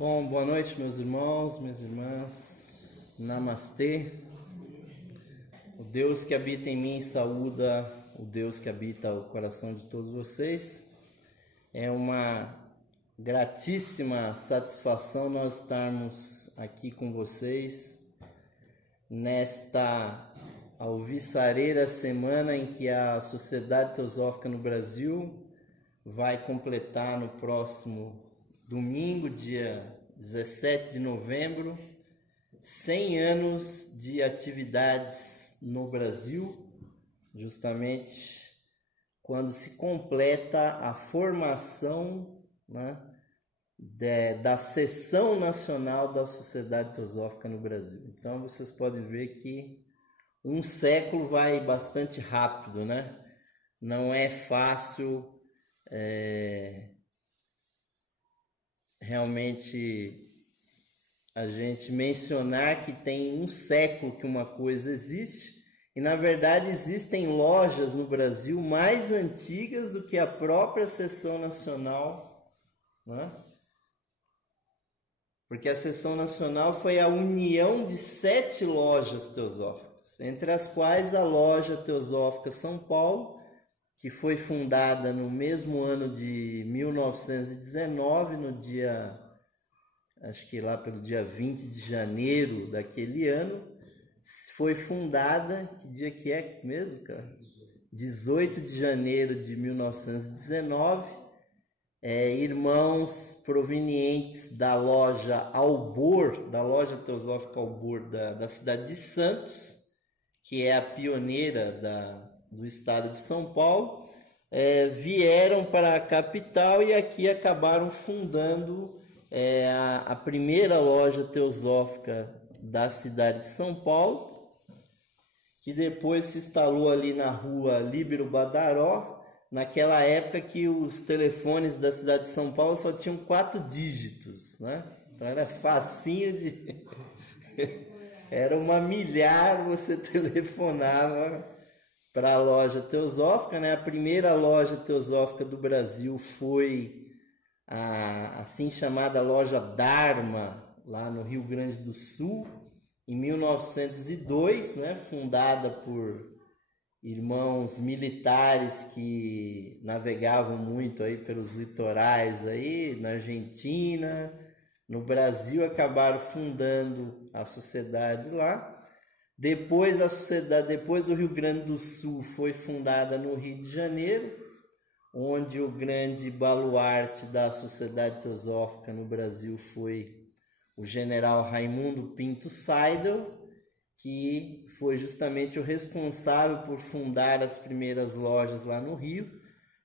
Bom, boa noite, meus irmãos, minhas irmãs. Namastê. O Deus que habita em mim saúda o Deus que habita o coração de todos vocês. É uma gratíssima satisfação nós estarmos aqui com vocês nesta alvissareira semana em que a Sociedade Teosófica no Brasil vai completar no próximo domingo, dia 17 de novembro, 100 anos de atividades no Brasil, justamente quando se completa a formação, da Seção Nacional da Sociedade Teosófica no Brasil. Então vocês podem ver que um século vai bastante rápido, né? Não é fácil realmente a gente mencionar que tem um século que uma coisa existe, e na verdade existem lojas no Brasil mais antigas do que a própria Seção Nacional, né? Porque a Seção Nacional foi a união de 7 lojas teosóficas, entre as quais a Loja Teosófica São Paulo, que foi fundada no mesmo ano de 1919, no dia, acho que lá pelo dia 20 de janeiro daquele ano, foi fundada, que dia que é mesmo, cara? 18 de janeiro de 1919, irmãos provenientes da loja Albor, da Loja Teosófica Albor da cidade de Santos, que é a pioneira do estado de São Paulo, vieram para a capital e aqui acabaram fundando a primeira loja teosófica da cidade de São Paulo, que depois se instalou ali na rua Líbero Badaró, naquela época que os telefones da cidade de São Paulo só tinham 4 dígitos, né? Então era facinho de... era uma milhar, você telefonava para a loja teosófica, né? A primeira loja teosófica do Brasil foi a assim chamada loja Dharma, lá no Rio Grande do Sul, em 1902, né? Fundada por irmãos militares que navegavam muito aí pelos litorais aí, na Argentina, no Brasil, acabaram fundando a sociedade lá. Depois a sociedade, depois do Rio Grande do Sul, foi fundada no Rio de Janeiro, onde o grande baluarte da Sociedade Teosófica no Brasil foi o general Raimundo Pinto Seidel, que foi justamente o responsável por fundar as primeiras lojas lá no Rio,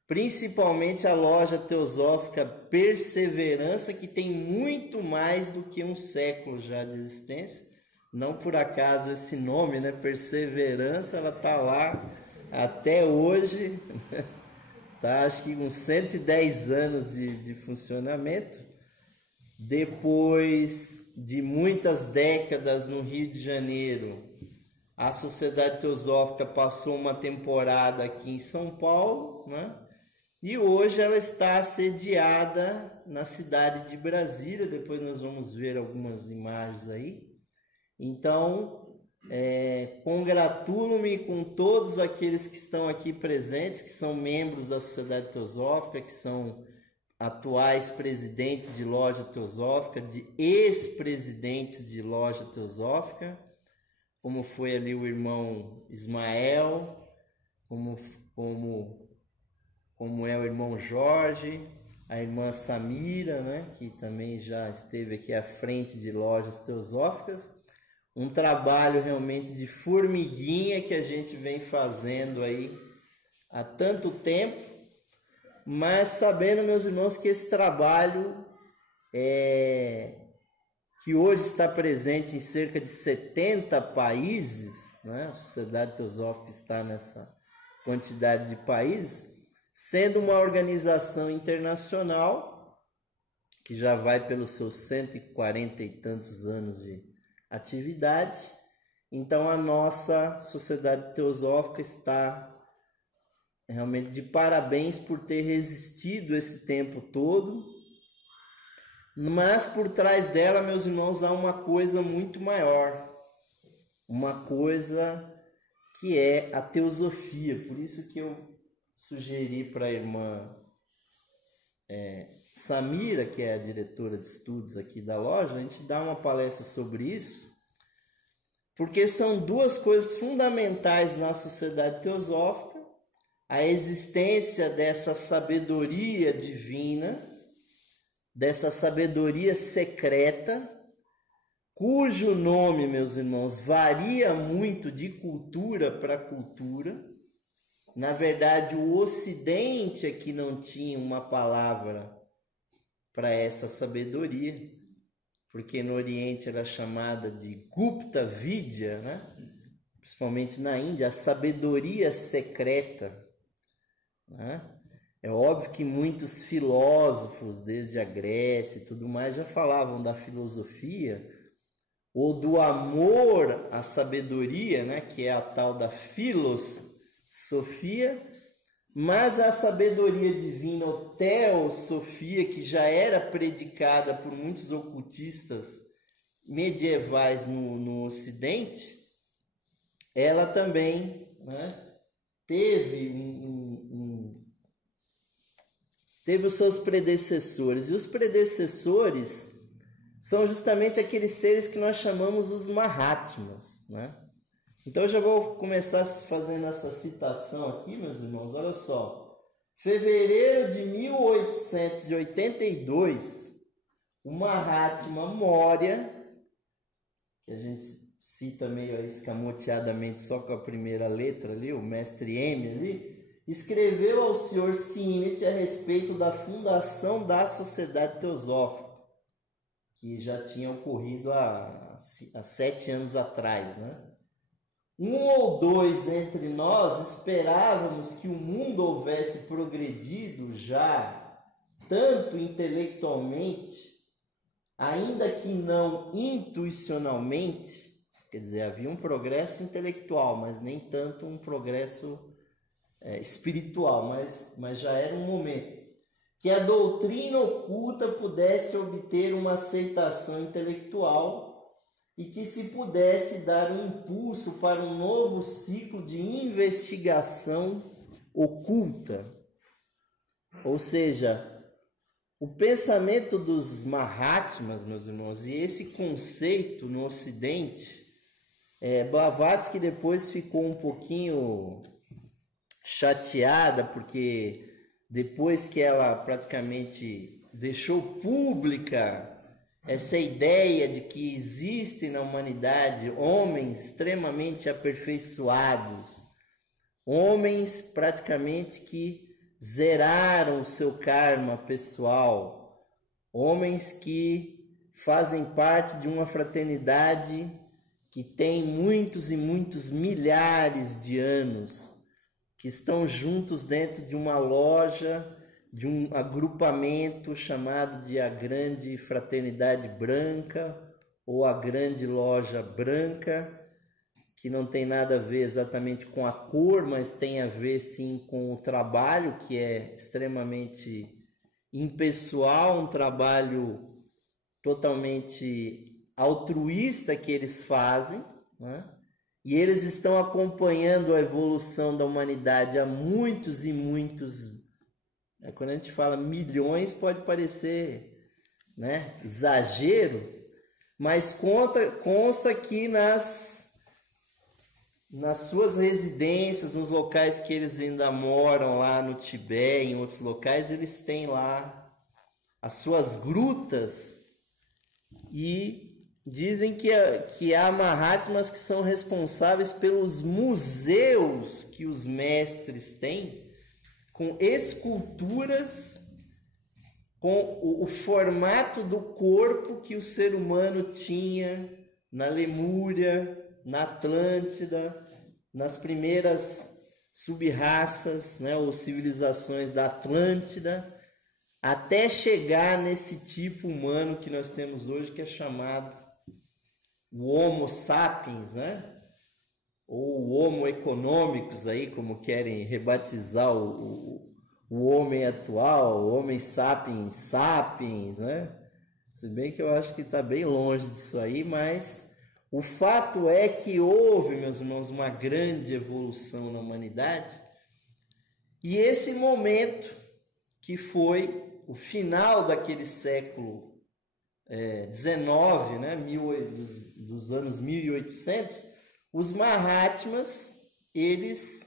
principalmente a loja teosófica Perseverança, que tem muito mais do que um século já de existência. Não por acaso esse nome, né? Perseverança, ela está lá até hoje, tá? Acho que com 110 anos de funcionamento. Depois de muitas décadas no Rio de Janeiro, a Sociedade Teosófica passou uma temporada aqui em São Paulo, né? E hoje ela está sediada na cidade de Brasília. Depois nós vamos ver algumas imagens aí. Então, congratulo-me com todos aqueles que estão aqui presentes, que são membros da Sociedade Teosófica, que são atuais presidentes de loja teosófica, de ex-presidentes de loja teosófica, como foi ali o irmão Ismael, como é o irmão Jorge, a irmã Samira, né, que também já esteve aqui à frente de lojas teosóficas. Um trabalho realmente de formiguinha que a gente vem fazendo aí há tanto tempo, mas sabendo, meus irmãos, que esse trabalho que hoje está presente em cerca de 70 países, né? A Sociedade Teosófica está nessa quantidade de países, sendo uma organização internacional que já vai pelos seus 140 e tantos anos de atividade. Então a nossa Sociedade Teosófica está realmente de parabéns por ter resistido esse tempo todo, Mas por trás dela, meus irmãos, há uma coisa muito maior, uma coisa que é a teosofia. Por isso que eu sugeri para a irmã Samira, que é a diretora de estudos aqui da loja, a gente dar uma palestra sobre isso, porque são duas coisas fundamentais na sociedade teosófica: a existência dessa sabedoria divina, dessa sabedoria secreta, cujo nome, meus irmãos, varia muito de cultura para cultura. Na verdade, o Ocidente aqui não tinha uma palavra para essa sabedoria, porque no Oriente era chamada de Gupta Vidya, né? Principalmente na Índia, a sabedoria secreta, né? É óbvio que muitos filósofos, desde a Grécia e tudo mais, já falavam da filosofia ou do amor à sabedoria, né? Que é a tal da filosofia, mas a sabedoria divina, ou teosofia, que já era predicada por muitos ocultistas medievais no Ocidente, ela também, né, teve teve os seus predecessores, e os predecessores são justamente aqueles seres que nós chamamos os Mahatmas, né? Então eu já vou começar fazendo essa citação aqui, meus irmãos. Olha só, fevereiro de 1882, o Mahatma Maurya, que a gente cita meio escamoteadamente só com a primeira letra ali, o mestre M ali, escreveu ao Sr. Simmet a respeito da fundação da Sociedade Teosófica, que já tinha ocorrido há 7 anos atrás, né? 1 ou 2 entre nós esperávamos que o mundo houvesse progredido já, tanto intelectualmente, ainda que não intuicionalmente. Quer dizer, havia um progresso intelectual, mas nem tanto um progresso espiritual, mas já era um momento, que a doutrina oculta pudesse obter uma aceitação intelectual e que se pudesse dar um impulso para um novo ciclo de investigação oculta. Ou seja, o pensamento dos Mahatmas, meus irmãos, e esse conceito no Ocidente, Blavatsky depois ficou um pouquinho chateada, porque depois que ela praticamente deixou pública essa ideia de que existem na humanidade homens extremamente aperfeiçoados, homens praticamente que zeraram o seu karma pessoal, homens que fazem parte de uma fraternidade que tem muitos e muitos milhares de anos, que estão juntos dentro de uma loja, de um agrupamento chamado de a Grande Fraternidade Branca ou a Grande Loja Branca, que não tem nada a ver exatamente com a cor, mas tem a ver sim com o trabalho, que é extremamente impessoal, um trabalho totalmente altruísta que eles fazem, né? E eles estão acompanhando a evolução da humanidade há muitos e muitos. Quando a gente fala milhões, pode parecer, né, exagero, mas consta que nas suas residências, nos locais que eles ainda moram, lá no Tibete, em outros locais, eles têm lá as suas grutas, e dizem que há Mahatmas que são responsáveis pelos museus que os mestres têm, com esculturas, com o formato do corpo que o ser humano tinha na Lemúria, na Atlântida, nas primeiras sub-raças, né, ou civilizações da Atlântida, até chegar nesse tipo humano que nós temos hoje, que é chamado o Homo sapiens, né? Ou o Homo econômicos, aí, como querem rebatizar o homem atual, o Homem sapiens sapiens, né? Se bem que eu acho que está bem longe disso aí, mas o fato é que houve, meus irmãos, uma grande evolução na humanidade. E esse momento, que foi o final daquele século XIX, né, dos anos 1800, os Mahatmas, eles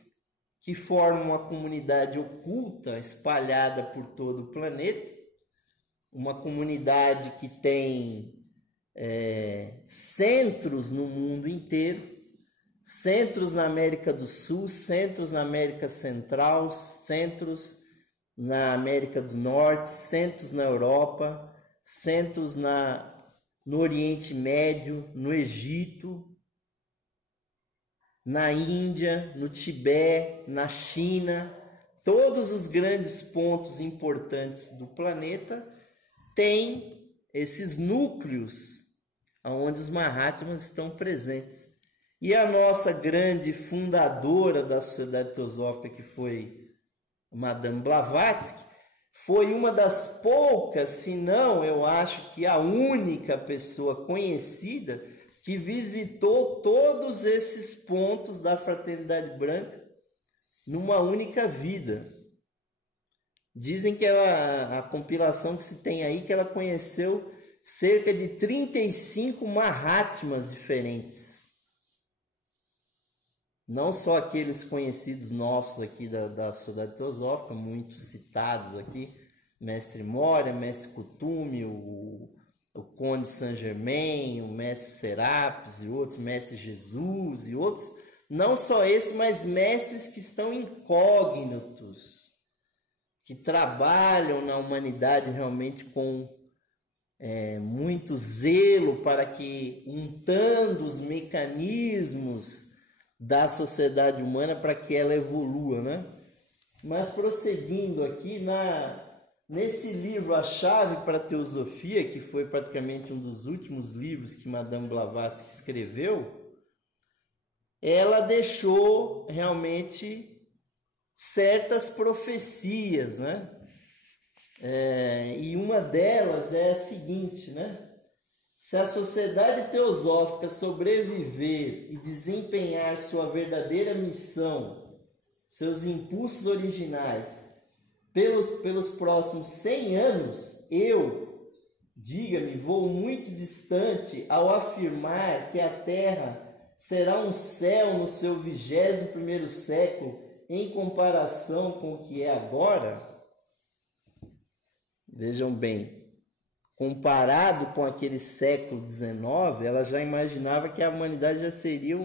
que formam uma comunidade oculta espalhada por todo o planeta, uma comunidade que tem centros no mundo inteiro, centros na América do Sul, centros na América Central, centros na América do Norte, centros na Europa, centros no Oriente Médio, no Egito, na Índia, no Tibete, na China. Todos os grandes pontos importantes do planeta têm esses núcleos onde os Mahatmas estão presentes. E a nossa grande fundadora da Sociedade Teosófica, que foi Madame Blavatsky, foi uma das poucas, se não, eu acho que a única pessoa conhecida que visitou todos esses pontos da Fraternidade Branca numa única vida. Dizem que a compilação que se tem aí, que ela conheceu cerca de 35 Mahatmas diferentes. Não só aqueles conhecidos nossos aqui da Sociedade Teosófica, muitos citados aqui, Mestre Moria, Mestre Kuthumi, o Conde Saint-Germain, o Mestre Serapis e outros, Mestre Jesus e outros. Não só esses, mas mestres que estão incógnitos, que trabalham na humanidade realmente com muito zelo para que, untando os mecanismos da sociedade humana para que ela evolua, né? Mas prosseguindo aqui, nesse livro A Chave para a Teosofia, que foi praticamente um dos últimos livros que Madame Blavatsky escreveu, ela deixou realmente certas profecias, né? E uma delas é a seguinte, né? Se a sociedade teosófica sobreviver e desempenhar sua verdadeira missão, seus impulsos originais, pelos próximos 100 anos, diga-me, vou muito distante ao afirmar que a Terra será um céu no seu 21º século em comparação com o que é agora. Vejam bem, comparado com aquele século XIX, ela já imaginava que a humanidade já seria,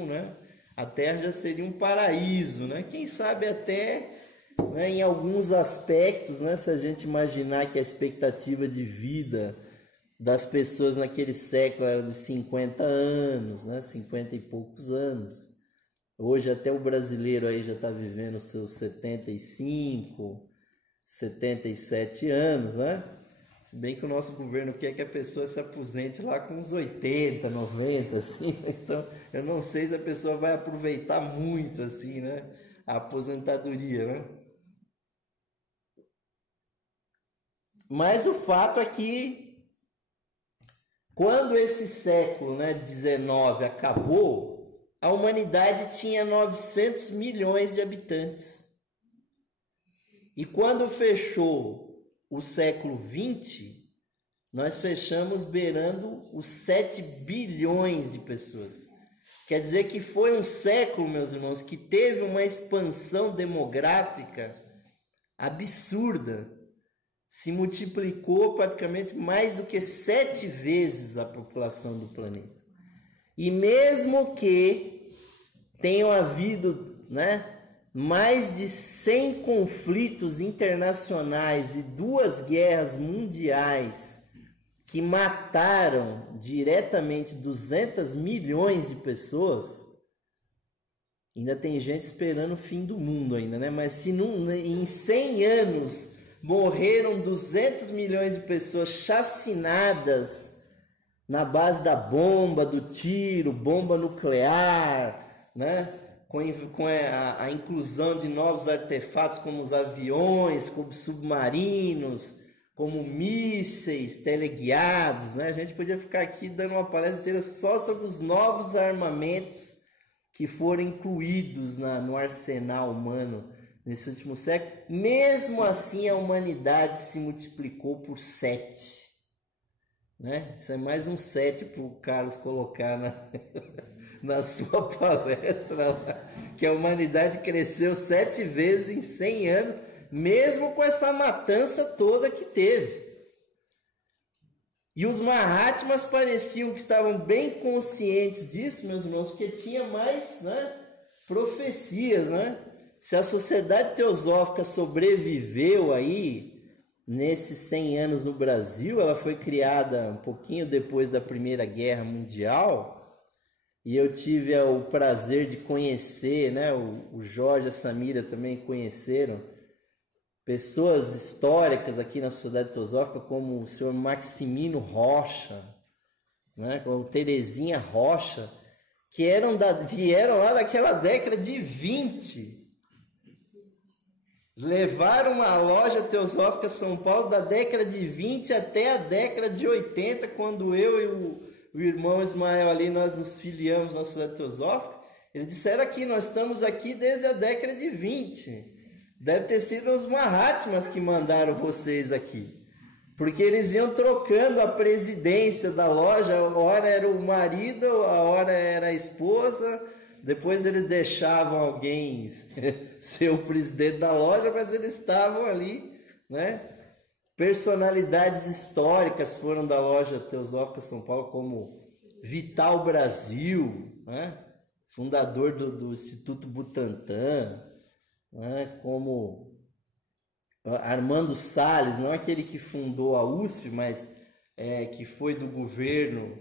a Terra já seria um paraíso, né? Quem sabe até, em alguns aspectos, se a gente imaginar que a expectativa de vida das pessoas naquele século era de 50 anos, 50 e poucos anos. Hoje até o brasileiro aí já está vivendo os seus 75, 77 anos, né? Se bem que o nosso governo quer que a pessoa se aposente lá com uns 80, 90, assim. Então, eu não sei se a pessoa vai aproveitar muito, assim, a aposentadoria, né? Mas o fato é que, quando esse século, 19 acabou, a humanidade tinha 900 milhões de habitantes. E quando fechou o século XX, nós fechamos beirando os 7 bilhões de pessoas. Quer dizer que foi um século, meus irmãos, que teve uma expansão demográfica absurda. Se multiplicou praticamente mais do que 7 vezes a população do planeta. E mesmo que tenham havido, mais de 100 conflitos internacionais e 2 guerras mundiais que mataram diretamente 200 milhões de pessoas, ainda tem gente esperando o fim do mundo ainda, Mas se em 100 anos morreram 200 milhões de pessoas chacinadas na base da bomba, do tiro, bomba nuclear, com a inclusão de novos artefatos como os aviões, como submarinos, como mísseis, teleguiados, né? A gente podia ficar aqui dando uma palestra inteira só sobre os novos armamentos que foram incluídos no arsenal humano nesse último século. Mesmo assim, a humanidade se multiplicou por 7. Né? Isso é mais um 7 para o Carlos colocar na sua palestra, que a humanidade cresceu 7 vezes em 100 anos, mesmo com essa matança toda que teve. E os Mahatmas pareciam que estavam bem conscientes disso, meus irmãos, porque tinha mais, né, profecias, né? Se a Sociedade Teosófica sobreviveu aí nesses 100 anos no Brasil, ela foi criada um pouquinho depois da Primeira Guerra Mundial, e eu tive o prazer de conhecer, né, o Jorge e a Samira também conheceram pessoas históricas aqui na Sociedade Teosófica, como o senhor Maximino Rocha, né, como Terezinha Rocha, que vieram lá daquela década de 20. Levaram uma loja teosófica São Paulo da década de 20 até a década de 80, quando eu e o irmão Ismael ali, nós nos filiamos na Sociedade Teosófica. Eles disseram aqui, nós estamos aqui desde a década de 20. Deve ter sido os Mahatmas que mandaram vocês aqui. Porque eles iam trocando a presidência da loja, a hora era o marido, a hora era a esposa. Depois eles deixavam alguém ser o presidente da loja, mas eles estavam ali, né? Personalidades históricas foram da loja Teosófica São Paulo, como Vital Brasil, né? Fundador do Instituto Butantan, né? Como Armando Salles, não aquele que fundou a USP, mas que foi do governo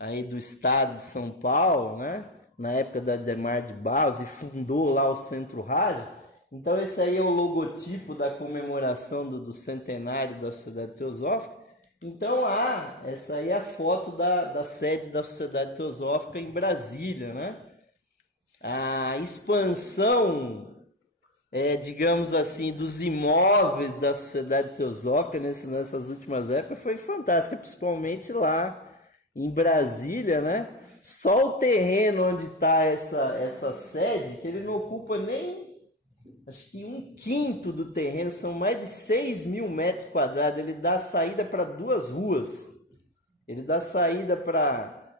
aí do estado de São Paulo, né? Na época da Adhemar de Barros, e fundou lá o Centro Rádio. Então esse aí é o logotipo da comemoração do centenário da Sociedade Teosófica. Então essa aí é a foto da sede da Sociedade Teosófica em Brasília, né? A expansão, digamos assim, dos imóveis da Sociedade Teosófica nessas últimas épocas foi fantástica, principalmente lá em Brasília, né? Só o terreno onde está essa sede, que ele não ocupa nem, acho que 1/5 do terreno, são mais de 6.000 metros quadrados. Ele dá saída para 2 ruas. Ele dá saída para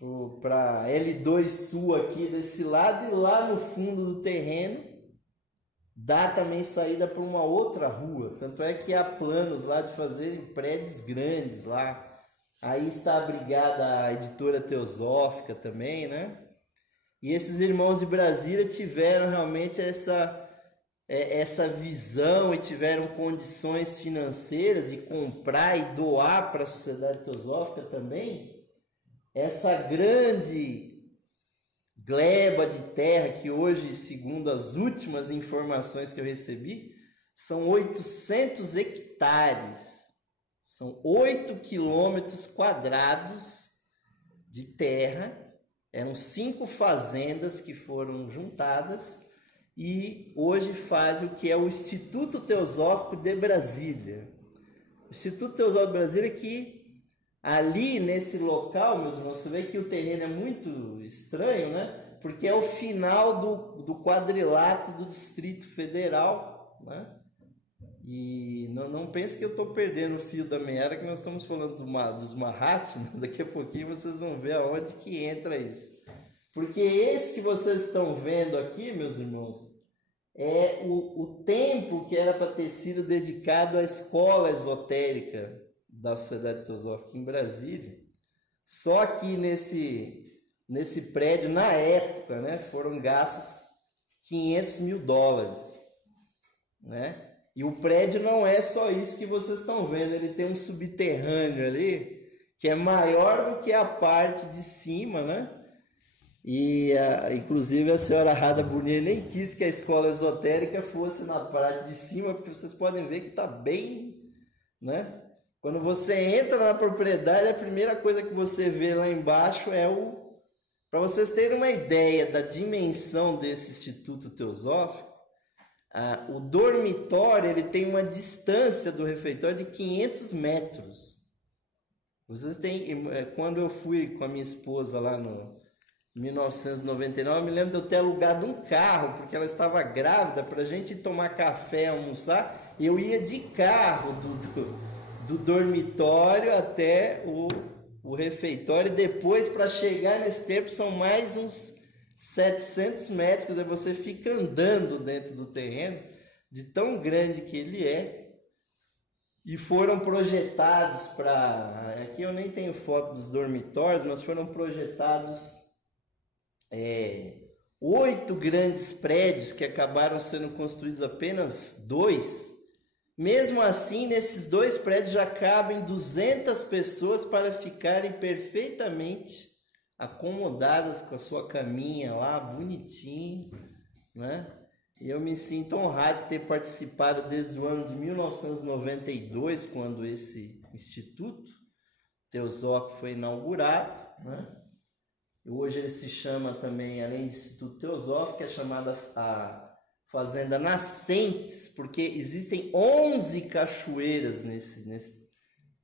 L2 Sul aqui desse lado, e lá no fundo do terreno dá também saída para uma outra rua. Tanto é que há planos lá de fazer prédios grandes lá. Aí está abrigada a Editora Teosófica também, né? E esses irmãos de Brasília tiveram realmente essa visão e tiveram condições financeiras de comprar e doar para a Sociedade Teosófica também essa grande gleba de terra que hoje, segundo as últimas informações que eu recebi, são 800 hectares. São 8 quilômetros quadrados de terra. Eram 5 fazendas que foram juntadas e hoje faz o que é o Instituto Teosófico de Brasília. O Instituto Teosófico de Brasília, que ali nesse local, meus irmãos, você vê que o terreno é muito estranho, né? Porque é o final do quadrilátero do Distrito Federal, né? E não pense que eu estou perdendo o fio da meada, que nós estamos falando dos Mahatmas. Daqui a pouquinho vocês vão ver aonde que entra isso. Porque esse que vocês estão vendo aqui, meus irmãos, é o tempo que era para ter sido dedicado à escola esotérica da Sociedade Teosófica em Brasília. Só que nesse prédio, na época, né, foram gastos $500 mil, né? E o prédio não é só isso que vocês estão vendo, ele tem um subterrâneo ali, que é maior do que a parte de cima, né? E inclusive a senhora Rada Burnier nem quis que a escola esotérica fosse na parte de cima, porque vocês podem ver que está bem, né? Quando você entra na propriedade, a primeira coisa que você vê lá embaixo é para vocês terem uma ideia da dimensão desse Instituto Teosófico, O dormitório ele tem uma distância do refeitório de 500 metros. Vocês têm, quando eu fui com a minha esposa lá no 1999, eu me lembro de eu ter alugado um carro, porque ela estava grávida, para a gente tomar café, almoçar. Eu ia de carro do dormitório até o refeitório, e depois para chegar nesse tempo são mais uns 700 metros, quer dizer, você fica andando dentro do terreno, de tão grande que ele é. E foram projetados para... Aqui eu nem tenho foto dos dormitórios, mas foram projetados 8 grandes prédios, que acabaram sendo construídos apenas 2. Mesmo assim, nesses 2 prédios já cabem 200 pessoas para ficarem perfeitamente acomodadas com a sua caminha lá, bonitinho, né? E eu me sinto honrado de ter participado desde o ano de 1992, quando esse Instituto Teosófico foi inaugurado, né? Hoje ele se chama também, além de Instituto Teosófico, é chamada a Fazenda Nascentes, porque existem 11 cachoeiras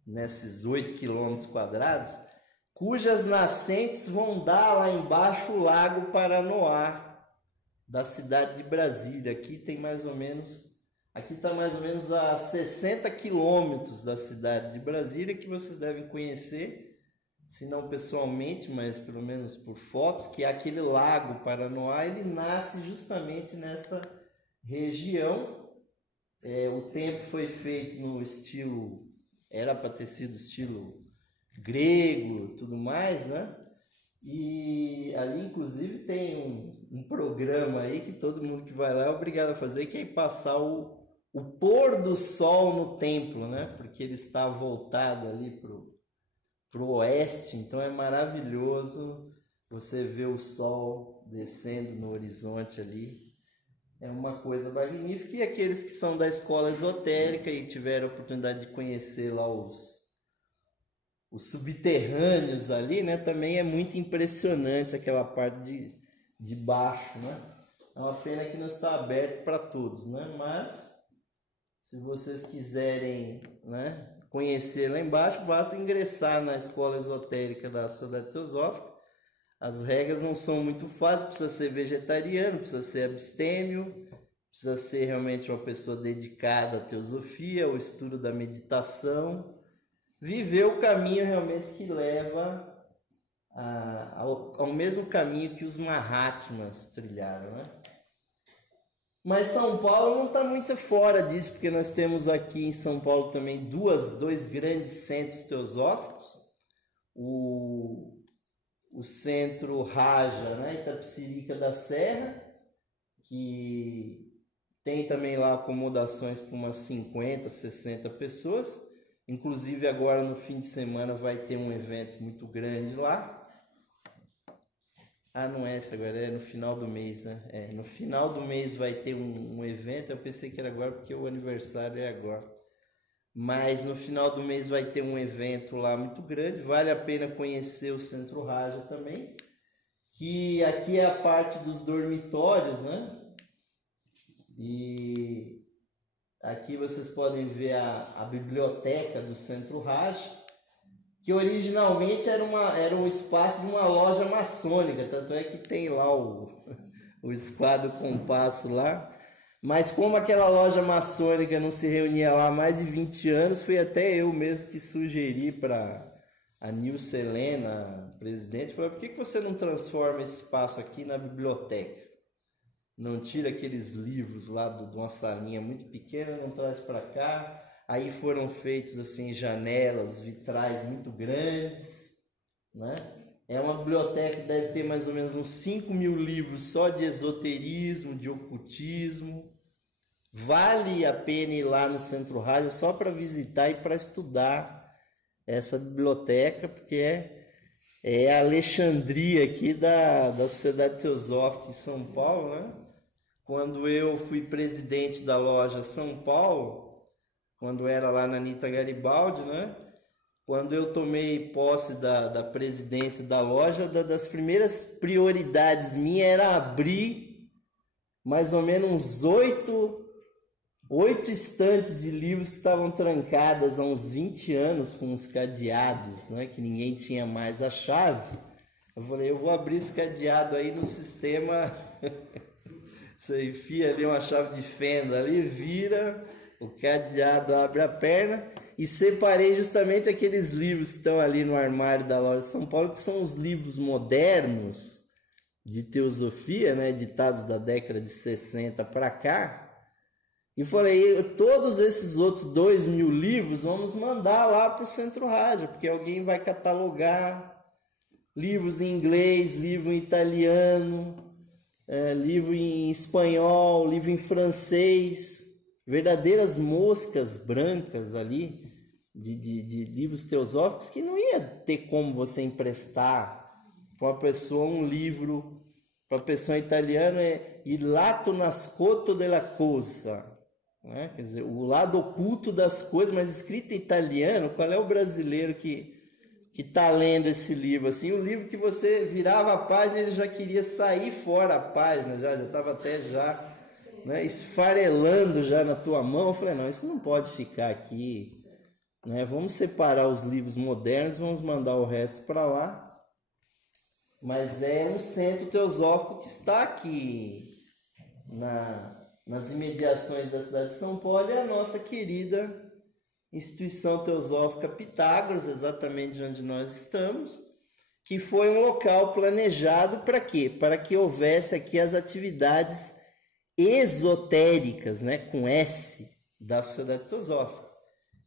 nesses 8 quilômetros quadrados, cujas nascentes vão dar lá embaixo o Lago Paranoá, da cidade de Brasília. Aqui está mais ou menos a 60 quilômetros da cidade de Brasília, que vocês devem conhecer, se não pessoalmente, mas pelo menos por fotos, que é aquele Lago Paranoá. Ele nasce justamente nessa região. O templo foi feito no estilo, era para ter sido estilo grego, tudo mais, né? E ali inclusive tem um programa aí que todo mundo que vai lá é obrigado a fazer, que é passar o pôr do sol no templo, né? Porque ele está voltado ali pro oeste, então é maravilhoso você ver o sol descendo no horizonte ali. É uma coisa magnífica. E aqueles que são da escola esotérica e tiveram a oportunidade de conhecer lá os subterrâneos ali, né? Também é muito impressionante aquela parte de baixo, né? É uma pena que não está aberto para todos, né? Mas se vocês quiserem, né, conhecer lá embaixo, basta ingressar na escola esotérica da Sociedade Teosófica. As regras não são muito fáceis, precisa ser vegetariano, precisa ser abstêmio, precisa ser realmente uma pessoa dedicada à teosofia, ao estudo da meditação, viver o caminho realmente que leva ao mesmo caminho que os Mahatmas trilharam, né? Mas São Paulo não está muito fora disso, porque nós temos aqui em São Paulo também dois grandes centros teosóficos. O centro Raja, né, Itapecerica da Serra, que tem também lá acomodações para umas 50, 60 pessoas. Inclusive agora no fim de semana vai ter um evento muito grande lá. Não é essa agora, é no final do mês, né? No final do mês vai ter um evento. Eu pensei que era agora porque o aniversário é agora. Mas no final do mês vai ter um evento lá muito grande. Vale a pena conhecer o Centro Raja também. Que aqui é a parte dos dormitórios, né? E aqui vocês podem ver a biblioteca do Centro Raja, que originalmente era um espaço de uma loja maçônica, tanto é que tem lá o esquadro compasso lá. Mas como aquela loja maçônica não se reunia lá há mais de 20 anos, foi até eu mesmo que sugeri para a Nilce Helena, presidente, falou: por que você não transforma esse espaço aqui na biblioteca? Não tira aqueles livros lá de uma salinha muito pequena, não traz para cá. Aí foram feitos assim janelas, vitrais muito grandes, né? É uma biblioteca que deve ter mais ou menos uns 5.000 livros só de esoterismo, de ocultismo. Vale a pena ir lá no Centro Raja só para visitar e para estudar essa biblioteca, porque é a Alexandria aqui da Sociedade Teosófica em São Paulo, né? Quando eu fui presidente da loja São Paulo, quando era lá na Anitta Garibaldi, né? Quando eu tomei posse da presidência da loja, das primeiras prioridades minhas era abrir mais ou menos uns oito estantes de livros que estavam trancadas há uns 20 anos com uns cadeados, né, que ninguém tinha mais a chave. Eu falei, eu vou abrir esse cadeado aí no sistema. Você enfia ali uma chave de fenda ali, vira, o cadeado abre a perna, e separei justamente aqueles livros que estão ali no armário da loja de São Paulo, que são os livros modernos de teosofia, né, editados da década de 60 para cá. E falei, todos esses outros 2.000 livros vamos mandar lá para o Centro Raja, porque alguém vai catalogar livros em inglês, livro em italiano, livro em espanhol, livro em francês, verdadeiras moscas brancas ali de livros teosóficos que não ia ter como você emprestar para uma pessoa um livro, para a pessoa italiana é Il lato nascosto della cosa, né? Quer dizer, o lado oculto das coisas, mas escrito em italiano. Qual é o brasileiro que está lendo esse livro assim? O livro que você virava a página, ele já queria sair fora a página, já estava até já, né, esfarelando já na tua mão. Eu falei, não, isso não pode ficar aqui, né? Vamos separar os livros modernos, vamos mandar o resto para lá. Mas é um centro teosófico que está aqui nas imediações da cidade de São Paulo, é a nossa querida Instituição Teosófica Pitágoras, exatamente onde nós estamos, que foi um local planejado para quê? Para que houvesse aqui as atividades esotéricas, né, com S, da Sociedade Teosófica.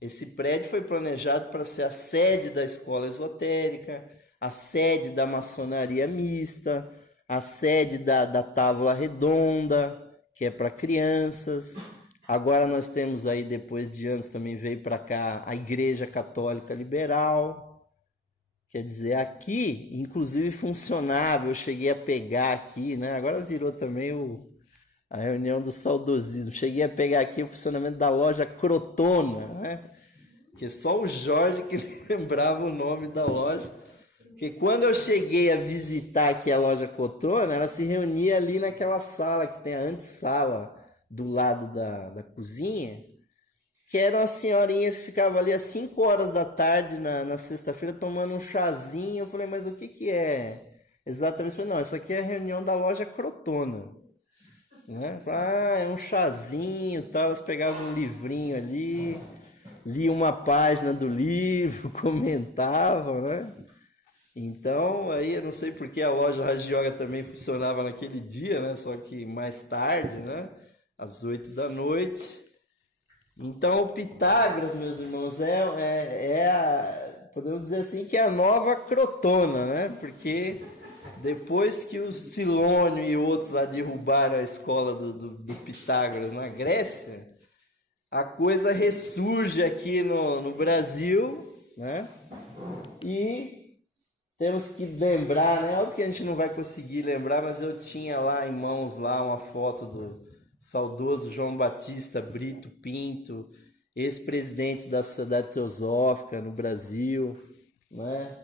Esse prédio foi planejado para ser a sede da escola esotérica, a sede da maçonaria mista, a sede da tábua redonda, que é para crianças. Agora nós temos aí, depois de anos, também veio para cá a Igreja Católica Liberal. Quer dizer, aqui, inclusive funcionava, eu cheguei a pegar aqui, né? Agora virou também a reunião do saudosismo. Cheguei a pegar aqui o funcionamento da loja Crotona, né? Que só o Jorge que lembrava o nome da loja. Porque quando eu cheguei a visitar aqui a loja Crotona, ela se reunia ali naquela sala que tem a antessala do lado da cozinha, que eram as senhorinhas que ficavam ali às 5 horas da tarde na sexta-feira tomando um chazinho. Eu falei, mas o que é exatamente? Eu falei, não, isso aqui é a reunião da loja Crotona, né? É um chazinho e tal. Elas pegavam um livrinho ali, liam uma página do livro, comentavam, né? Então, aí eu não sei porque a loja Hagioga também funcionava naquele dia, né? Só que mais tarde, né? Às 8 da noite. Então, o Pitágoras, meus irmãos, podemos dizer assim, que é a nova Crotona, né? Porque depois que o Silônio e outros lá derrubaram a escola do Pitágoras na Grécia, a coisa ressurge aqui no Brasil, né? E temos que lembrar, né? Óbvio que a gente não vai conseguir lembrar, mas eu tinha lá em mãos lá uma foto do saudoso João Batista Brito Pinto, ex-presidente da Sociedade Teosófica no Brasil, né?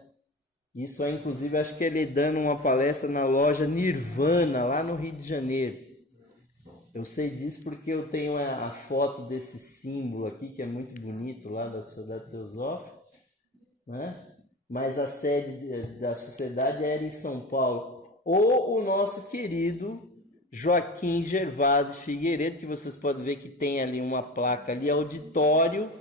Isso aí, inclusive, acho que ele dando uma palestra na loja Nirvana, lá no Rio de Janeiro. Eu sei disso porque eu tenho a foto desse símbolo aqui, que é muito bonito, lá da Sociedade Teosófica, né? Mas a sede da sociedade era em São Paulo. Ou o nosso querido Joaquim Gervásio Figueiredo, que vocês podem ver que tem ali uma placa ali, auditório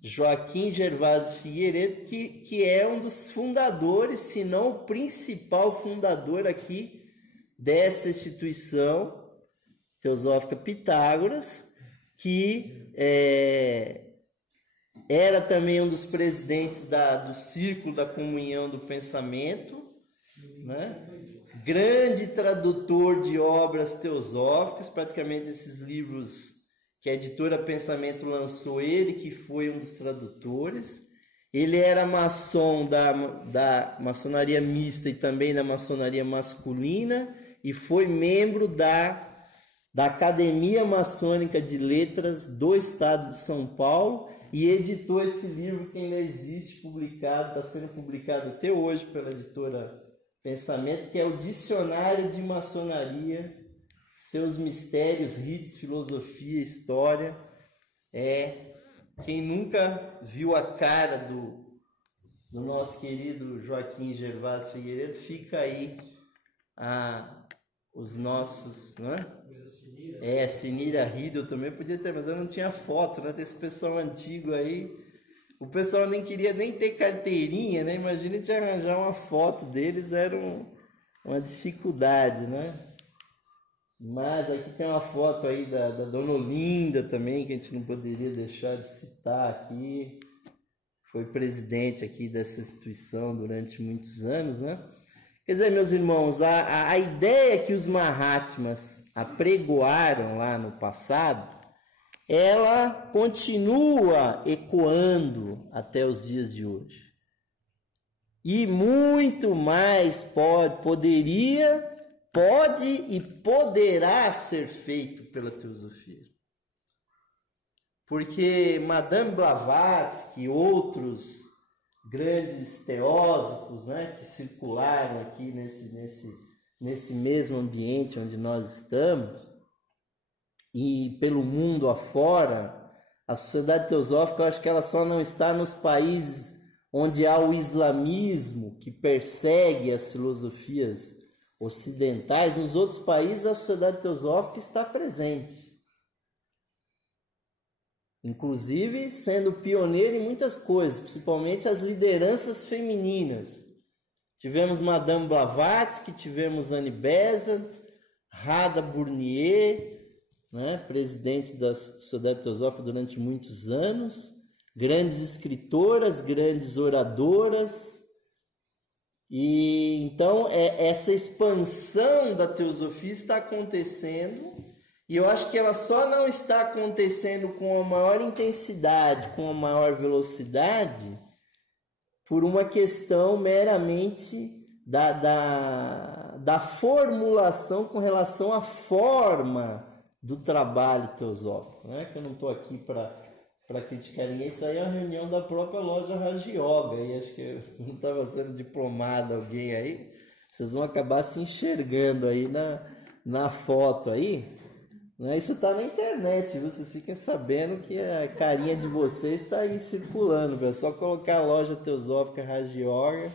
Joaquim Gervásio Figueiredo, que é um dos fundadores, se não o principal fundador aqui dessa instituição teosófica Pitágoras, que era também um dos presidentes do Círculo da Comunhão do Pensamento, né? Grande tradutor de obras teosóficas, praticamente esses livros que a editora Pensamento lançou, ele que foi um dos tradutores. Ele era maçom da maçonaria mista e também da maçonaria masculina, e foi membro da Academia Maçônica de Letras do Estado de São Paulo, e editou esse livro que ainda existe, publicado, está sendo publicado até hoje pela editora Pensamento, que é o Dicionário de Maçonaria seus mistérios, ritos, filosofia, história. Quem nunca viu a cara do nosso querido Joaquim Gervásio Figueiredo, fica aí os nossos, né? Sinira Riedel também podia ter, mas eu não tinha foto, né? Desse pessoal antigo aí. O pessoal nem queria nem ter carteirinha, né? Imagina te arranjar uma foto deles, era uma dificuldade, né? Mas aqui tem uma foto aí da Dona Olinda também, que a gente não poderia deixar de citar aqui. Foi presidente aqui dessa instituição durante muitos anos, né? Quer dizer, meus irmãos, a ideia que os Mahatmas apregoaram lá no passado, ela continua ecoando até os dias de hoje. E muito mais pode e poderá ser feito pela teosofia. Porque Madame Blavatsky e outros grandes teósofos, né, que circularam aqui nesse mesmo ambiente onde nós estamos, e pelo mundo afora, a sociedade teosófica, eu acho que ela só não está nos países onde há o islamismo, que persegue as filosofias ocidentais. Nos outros países a sociedade teosófica está presente, inclusive sendo pioneira em muitas coisas, principalmente as lideranças femininas. Tivemos Madame Blavatsky, tivemos Annie Besant, Radha Burnier, né, presidente da Sociedade Teosófica durante muitos anos, grandes escritoras, grandes oradoras. E então essa expansão da teosofia está acontecendo, e eu acho que ela só não está acontecendo com a maior intensidade, com a maior velocidade, por uma questão meramente da formulação com relação à forma do trabalho teosófico, né? Que eu não estou aqui para criticar ninguém, isso aí é uma reunião da própria loja Raja Yoga, e acho que eu não estava sendo diplomado alguém aí, vocês vão acabar se enxergando aí na foto aí, né? Isso está na internet, viu? Vocês fiquem sabendo que a carinha de vocês está aí circulando, viu? É só colocar a loja teosófica Raja Yoga.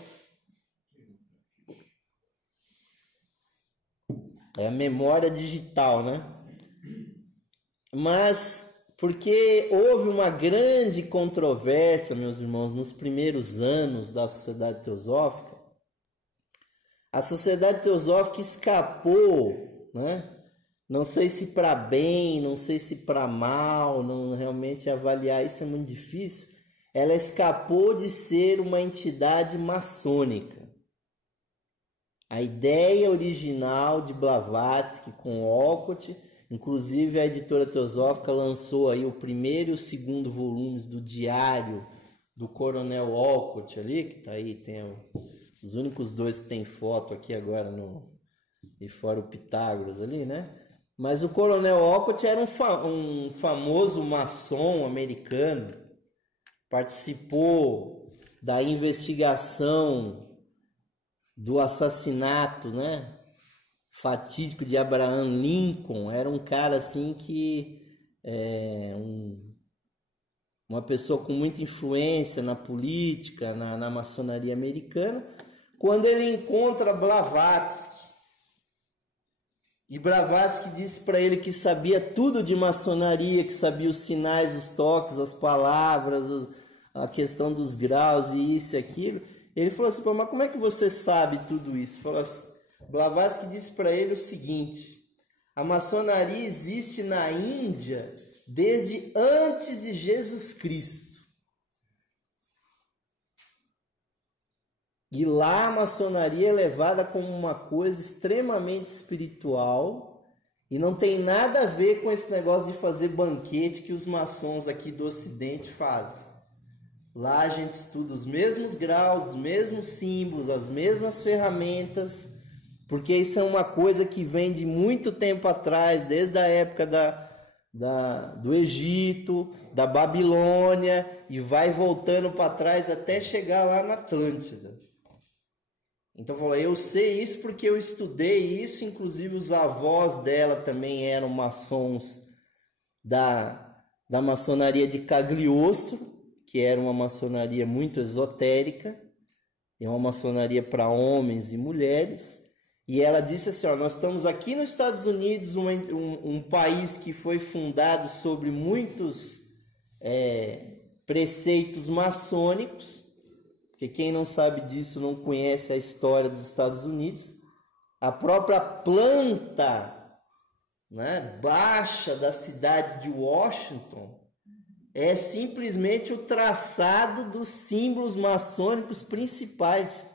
É a memória digital, né? Mas porque houve uma grande controvérsia, meus irmãos, nos primeiros anos da Sociedade Teosófica. A Sociedade Teosófica escapou, né? Não sei se para bem, não sei se para mal, não, realmente avaliar isso é muito difícil. Ela escapou de ser uma entidade maçônica. A ideia original de Blavatsky com Olcott, inclusive a editora teosófica lançou aí o primeiro e o segundo volumes do diário do Coronel Olcott ali, que tá aí, tem os únicos dois que tem foto aqui agora e fora o Pitágoras ali, né? Mas o Coronel Olcott era um famoso maçom americano, participou da investigação do assassinato, né, fatídico de Abraham Lincoln. Era um cara assim que uma pessoa com muita influência na política, na maçonaria americana. Quando ele encontra Blavatsky, e Blavatsky disse para ele que sabia tudo de maçonaria, que sabia os sinais, os toques, as palavras, a questão dos graus e isso e aquilo. Ele falou assim: mas como é que você sabe tudo isso? Falou assim, Blavatsky disse para ele o seguinte: a maçonaria existe na Índia desde antes de Jesus Cristo. E lá a maçonaria é levada como uma coisa extremamente espiritual e não tem nada a ver com esse negócio de fazer banquete que os maçons aqui do Ocidente fazem. Lá a gente estuda os mesmos graus, os mesmos símbolos, as mesmas ferramentas, porque isso é uma coisa que vem de muito tempo atrás, desde a época do Egito, da Babilônia, e vai voltando para trás até chegar lá na Atlântida. Então falou, eu sei isso porque eu estudei isso, inclusive os avós dela também eram maçons da maçonaria de Cagliostro, que era uma maçonaria muito esotérica, é uma maçonaria para homens e mulheres. E ela disse assim, ó, nós estamos aqui nos Estados Unidos, um país que foi fundado sobre muitos preceitos maçônicos, porque quem não sabe disso não conhece a história dos Estados Unidos. A própria planta, né, baixa da cidade de Washington é simplesmente o traçado dos símbolos maçônicos principais,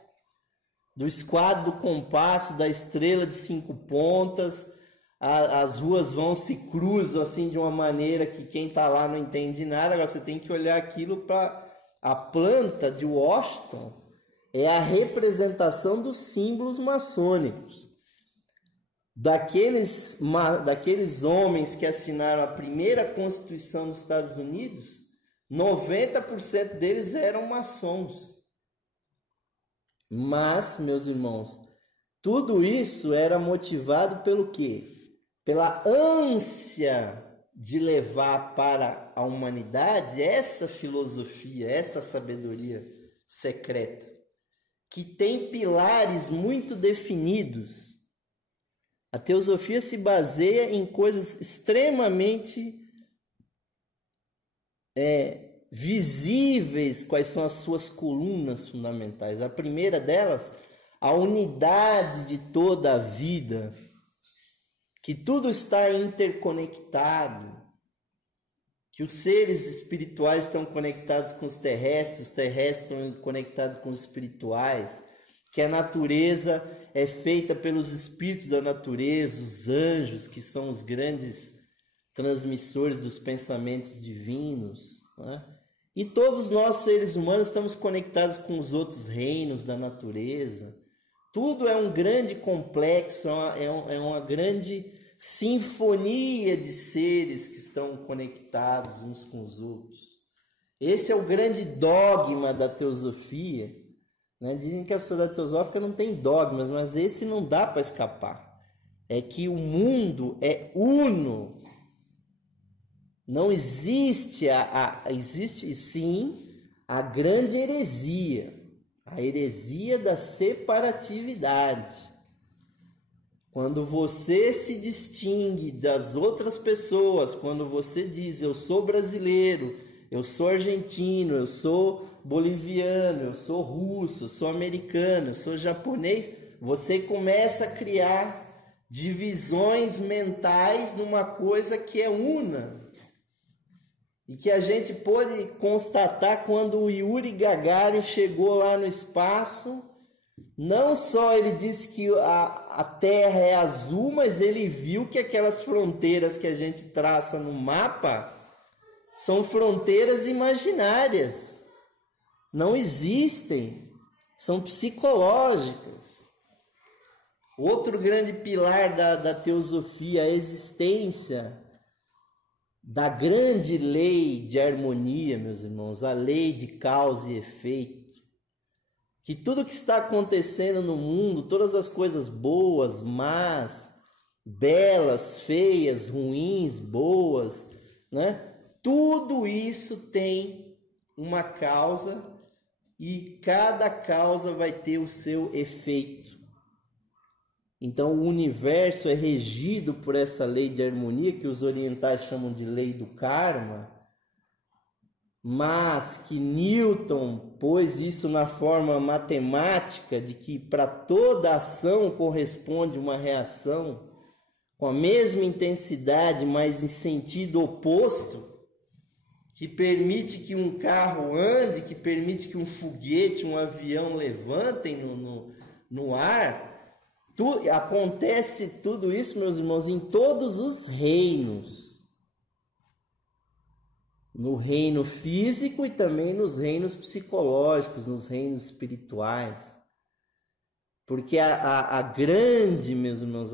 do esquadro do compasso, da estrela de 5 pontas. As ruas se cruzam assim de uma maneira que quem está lá não entende nada. Agora você tem que olhar aquilo para a planta de Washington, é a representação dos símbolos maçônicos. Daqueles homens que assinaram a primeira Constituição dos Estados Unidos, 90% deles eram maçons. Mas, meus irmãos, tudo isso era motivado pelo quê? Pela ânsia de levar para a humanidade essa filosofia, essa sabedoria secreta, que tem pilares muito definidos. A teosofia se baseia em coisas extremamente visíveis, quais são as suas colunas fundamentais. A primeira delas, a unidade de toda a vida, que tudo está interconectado, que os seres espirituais estão conectados com os terrestres estão conectados com os espirituais, que a natureza é feita pelos espíritos da natureza, os anjos, que são os grandes transmissores dos pensamentos divinos, né? E todos nós, seres humanos, estamos conectados com os outros reinos da natureza. Tudo é um grande complexo, é uma grande sinfonia de seres que estão conectados uns com os outros. Esse é o grande dogma da teosofia, né? Dizem que a sociedade teosófica não tem dogmas, mas esse não dá para escapar. É que o mundo é uno. Não existe, existe sim a grande heresia, a heresia da separatividade. Quando você se distingue das outras pessoas, quando você diz eu sou brasileiro, eu sou argentino, eu sou boliviano, eu sou russo, eu sou americano, eu sou japonês, você começa a criar divisões mentais numa coisa que é una. E que a gente pôde constatar quando o Yuri Gagarin chegou lá no espaço. Não só ele disse que a Terra é azul, mas ele viu que aquelas fronteiras que a gente traça no mapa são fronteiras imaginárias. Não existem, são psicológicas. Outro grande pilar da teosofia, a existência da grande lei de harmonia, meus irmãos, a lei de causa e efeito. Que tudo que está acontecendo no mundo, todas as coisas boas, más, belas, feias, ruins, boas, né? Tudo isso tem uma causa e cada causa vai ter o seu efeito. Então o universo é regido por essa lei de harmonia que os orientais chamam de lei do karma, mas que Newton pôs isso na forma matemática de que para toda ação corresponde uma reação com a mesma intensidade, mas em sentido oposto, que permite que um carro ande, que permite que um foguete, um avião levantem no ar. Acontece tudo isso, meus irmãos, em todos os reinos. No reino físico e também nos reinos psicológicos, nos reinos espirituais. Porque meus irmãos,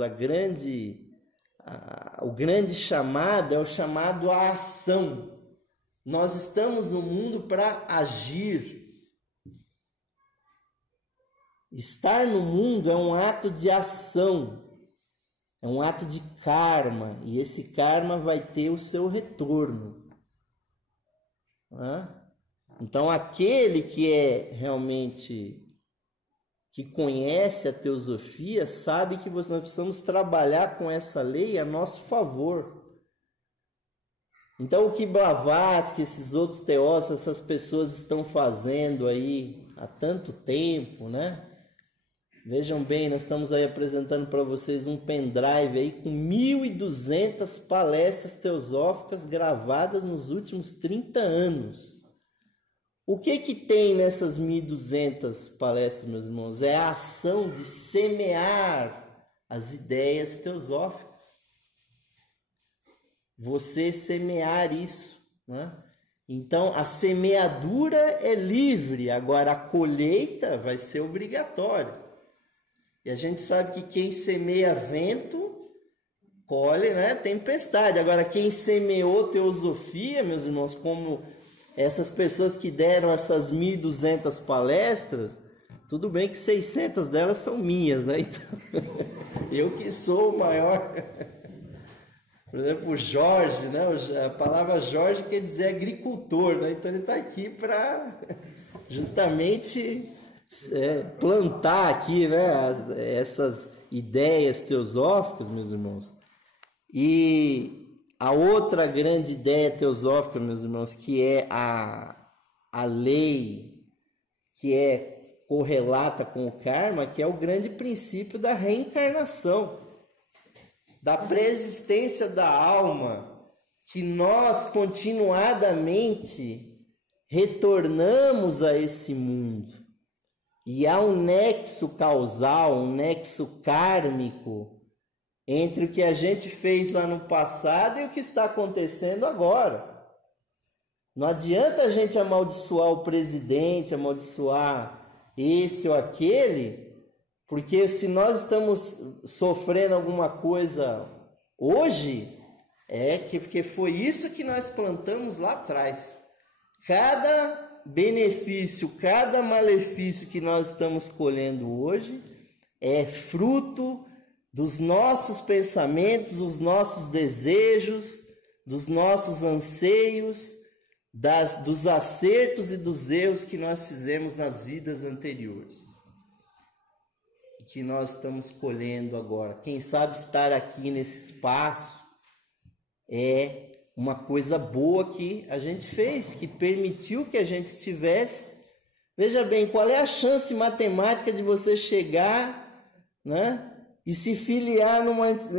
o grande chamado é o chamado à ação. Nós estamos no mundo para agir. Estar no mundo é um ato de ação, é um ato de karma, e esse karma vai ter o seu retorno. Então, aquele que é realmente, que conhece a teosofia, sabe que nós precisamos trabalhar com essa lei a nosso favor. Então, o que Blavatsky, esses outros teósofos, essas pessoas estão fazendo aí há tanto tempo, né? Vejam bem, nós estamos aí apresentando para vocês um pendrive aí com 1.200 palestras teosóficas gravadas nos últimos 30 anos. O que tem nessas 1.200 palestras, meus irmãos? É a ação de semear as ideias teosóficas. Você semear isso, né? Então, a semeadura é livre, agora a colheita vai ser obrigatória. E a gente sabe que quem semeia vento, colhe, né, tempestade. Agora, quem semeou teosofia, meus irmãos, como essas pessoas que deram essas 1.200 palestras, tudo bem que 600 delas são minhas, né? Então, eu que sou o maior. Por exemplo, o Jorge, né? A palavra Jorge quer dizer agricultor, né? Então ele está aqui para justamente plantar aqui, né? Essas ideias teosóficas, meus irmãos. E a outra grande ideia teosófica, meus irmãos, que é a lei que é correlata com o karma, que é o grande princípio da reencarnação, da preexistência da alma, que nós continuadamente retornamos a esse mundo. E há um nexo causal, um nexo kármico entre o que a gente fez lá no passado e o que está acontecendo agora. Não adianta a gente amaldiçoar o presidente, amaldiçoar esse ou aquele, porque se nós estamos sofrendo alguma coisa hoje, porque foi isso que nós plantamos lá atrás. Cada benefício, cada malefício que nós estamos colhendo hoje é fruto dos nossos pensamentos, dos nossos desejos, dos nossos anseios, dos acertos e dos erros que nós fizemos nas vidas anteriores, que nós estamos colhendo agora. Quem sabe estar aqui nesse espaço é uma coisa boa que a gente fez, que permitiu que a gente estivesse. Veja bem, qual é a chance matemática de você chegar, né, e se filiar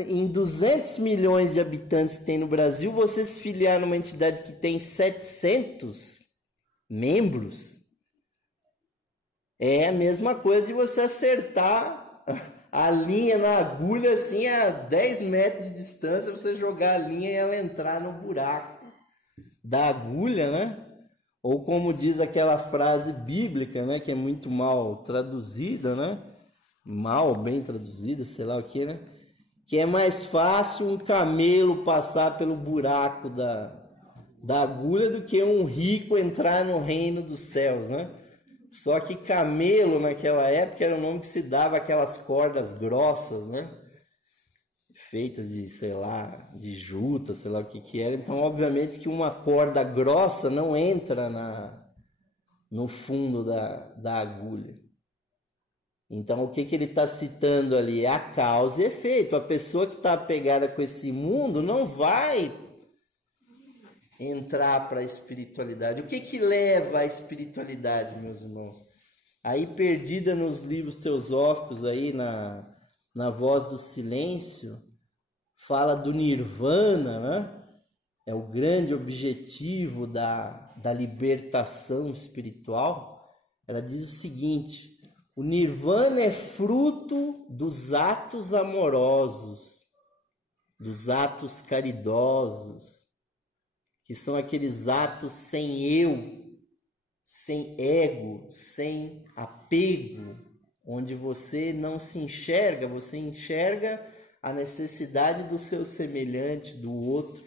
em 200 milhões de habitantes que tem no Brasil, você se filiar numa entidade que tem 700 membros? É a mesma coisa de você acertar a linha na agulha assim a 10 metros de distância, você jogar a linha e ela entrar no buraco da agulha, né? Ou como diz aquela frase bíblica, né, que é muito mal traduzida, né? Mal, bem traduzida, sei lá o que, né? Que é mais fácil um camelo passar pelo buraco da agulha do que um rico entrar no reino dos céus, né? Só que camelo naquela época era o nome que se dava aquelas cordas grossas, né? Feitas de, sei lá, de juta, sei lá o que era. Então, obviamente que uma corda grossa não entra no fundo da agulha. Então, o que ele está citando ali? É a causa e efeito. A pessoa que está apegada com esse mundo não vai entrar para a espiritualidade. O que leva à espiritualidade, meus irmãos? Aí, perdida nos livros teosóficos, aí na Voz do Silêncio, fala do nirvana, né? É o grande objetivo da libertação espiritual. Ela diz o seguinte: o nirvana é fruto dos atos amorosos, dos atos caridosos, que são aqueles atos sem eu, sem ego, sem apego, onde você não se enxerga, você enxerga a necessidade do seu semelhante, do outro.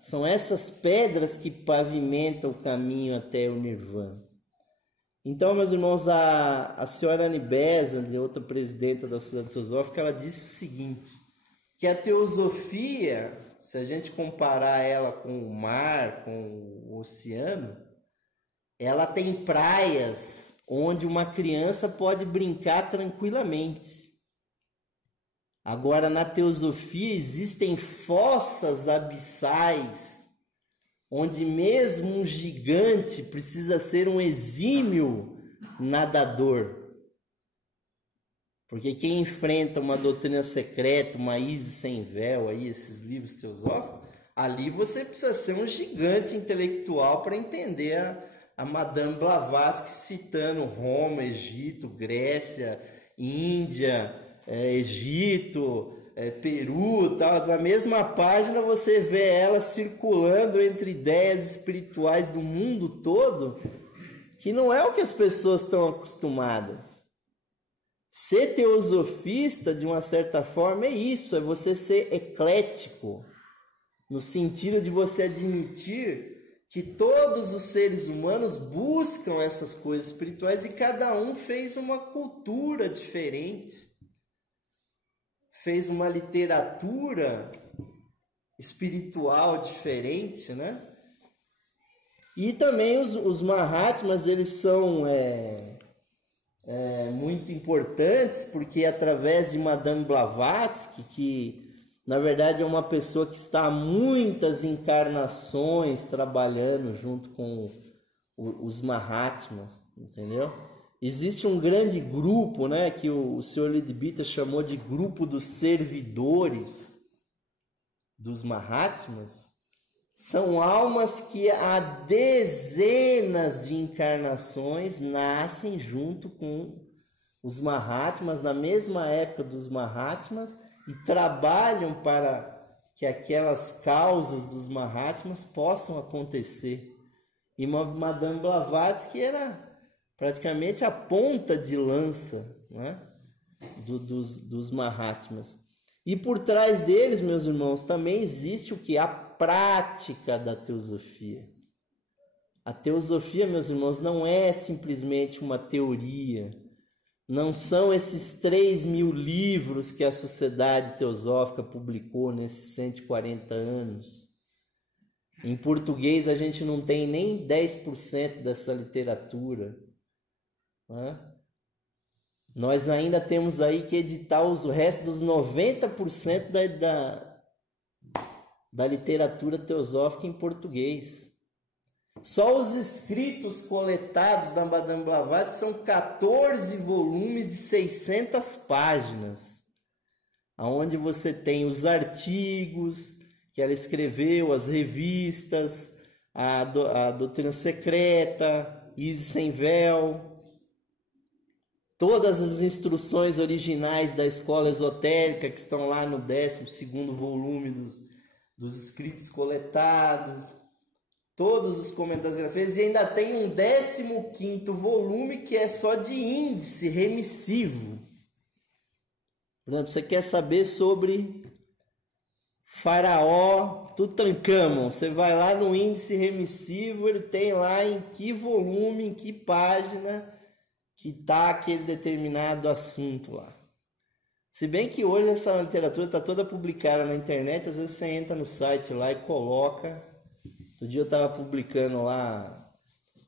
São essas pedras que pavimentam o caminho até o nirvana. Então, meus irmãos, a senhora Annie Besant, outra presidenta da Sociedade Teosófica, ela disse o seguinte, que a teosofia, se a gente comparar ela com o mar, com o oceano, ela tem praias onde uma criança pode brincar tranquilamente. Agora, na teosofia, existem fossas abissais, onde mesmo um gigante precisa ser um exímio nadador. Porque quem enfrenta uma doutrina secreta, uma Isis sem véu, aí, esses livros teosóficos, ali você precisa ser um gigante intelectual para entender a Madame Blavatsky citando Roma, Egito, Grécia, Índia, Egito, Peru, tal. Na mesma página você vê ela circulando entre ideias espirituais do mundo todo, que não é o que as pessoas estão acostumadas. Ser teosofista, de uma certa forma, é isso, é você ser eclético, no sentido de você admitir que todos os seres humanos buscam essas coisas espirituais e cada um fez uma cultura diferente, fez uma literatura espiritual diferente, né? E também os Mahatmas, eles são muito importantes, porque através de Madame Blavatsky, que na verdade é uma pessoa que está há muitas encarnações trabalhando junto com os Mahatmas, entendeu? Existe um grande grupo, né, que o Sr. Lidbita chamou de grupo dos servidores dos Mahatmas. São almas que há dezenas de encarnações nascem junto com os Mahatmas, na mesma época dos Mahatmas, e trabalham para que aquelas causas dos Mahatmas possam acontecer. E Madame Blavatsky era praticamente a ponta de lança, né, dos Mahatmas. E por trás deles, meus irmãos, também existe o que? A prática da teosofia. A teosofia, meus irmãos, não é simplesmente uma teoria. Não são esses 3.000 livros que a Sociedade Teosófica publicou nesses 140 anos. Em português, a gente não tem nem 10% dessa literatura, né? Nós ainda temos aí que editar o resto dos 90% da literatura teosófica em português. Só os escritos coletados da Madame Blavatsky são 14 volumes de 600 páginas, onde você tem os artigos que ela escreveu, as revistas, a doutrina secreta, Isis sem véu, todas as instruções originais da escola esotérica que estão lá no 12º volume dos escritos coletados, todos os comentários que ela fez, e ainda tem um 15º volume que é só de índice remissivo. Por exemplo, você quer saber sobre Faraó Tutancâmon, você vai lá no índice remissivo, ele tem lá em que volume, em que página que está aquele determinado assunto lá. Se bem que hoje essa literatura está toda publicada na internet, às vezes você entra no site lá e coloca. Outro dia eu estava publicando lá,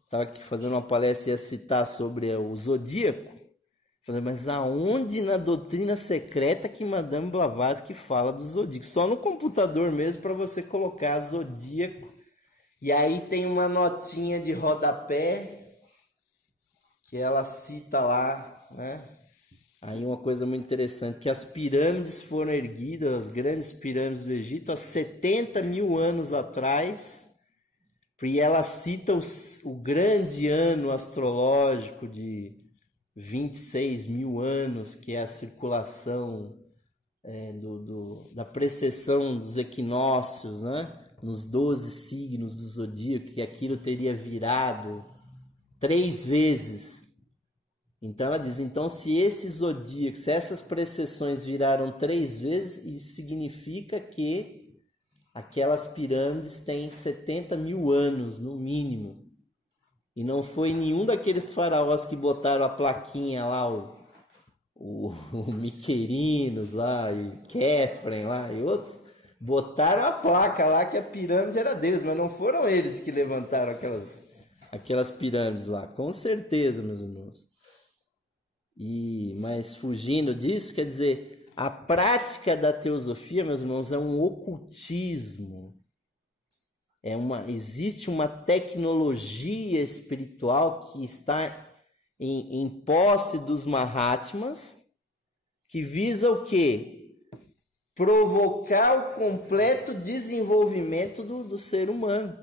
estava aqui fazendo uma palestra e ia citar sobre o zodíaco. Falei, mas aonde na doutrina secreta que Madame Blavatsky fala do zodíaco? Só no computador mesmo para você colocar zodíaco. E aí tem uma notinha de rodapé que ela cita lá, né? Aí uma coisa muito interessante, que as pirâmides foram erguidas, as grandes pirâmides do Egito, há 70.000 anos atrás, e ela cita o grande ano astrológico de 26.000 anos, que é a circulação da precessão dos equinócios, né? Nos 12 signos do zodíaco, que aquilo teria virado 3 vezes. Então ela diz, então se esses zodíacos, se essas precessões viraram 3 vezes, isso significa que aquelas pirâmides têm 70.000 anos, no mínimo. E não foi nenhum daqueles faraós que botaram a plaquinha lá, o Miquerinos lá, e Kefren lá, e outros, botaram a placa lá que a pirâmide era deles, mas não foram eles que levantaram aquelas pirâmides lá, com certeza, meus irmãos. Mas fugindo disso, quer dizer, a prática da teosofia, meus irmãos, é um ocultismo. Existe uma tecnologia espiritual que está em posse dos Mahatmas, que visa o quê? Provocar o completo desenvolvimento do ser humano.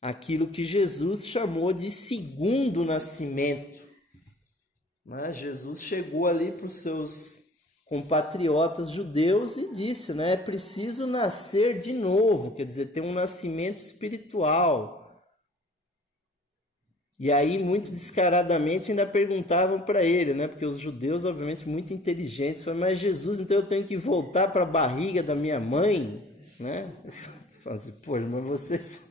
Aquilo que Jesus chamou de segundo nascimento. Né? Jesus chegou ali para os seus compatriotas judeus e disse, né, é preciso nascer de novo, quer dizer, ter um nascimento espiritual. E aí, muito descaradamente, ainda perguntavam para ele, né, porque os judeus, obviamente, muito inteligentes, falaram, mas Jesus, então eu tenho que voltar para a barriga da minha mãe? Né? Eu falo assim, pô, mas vocês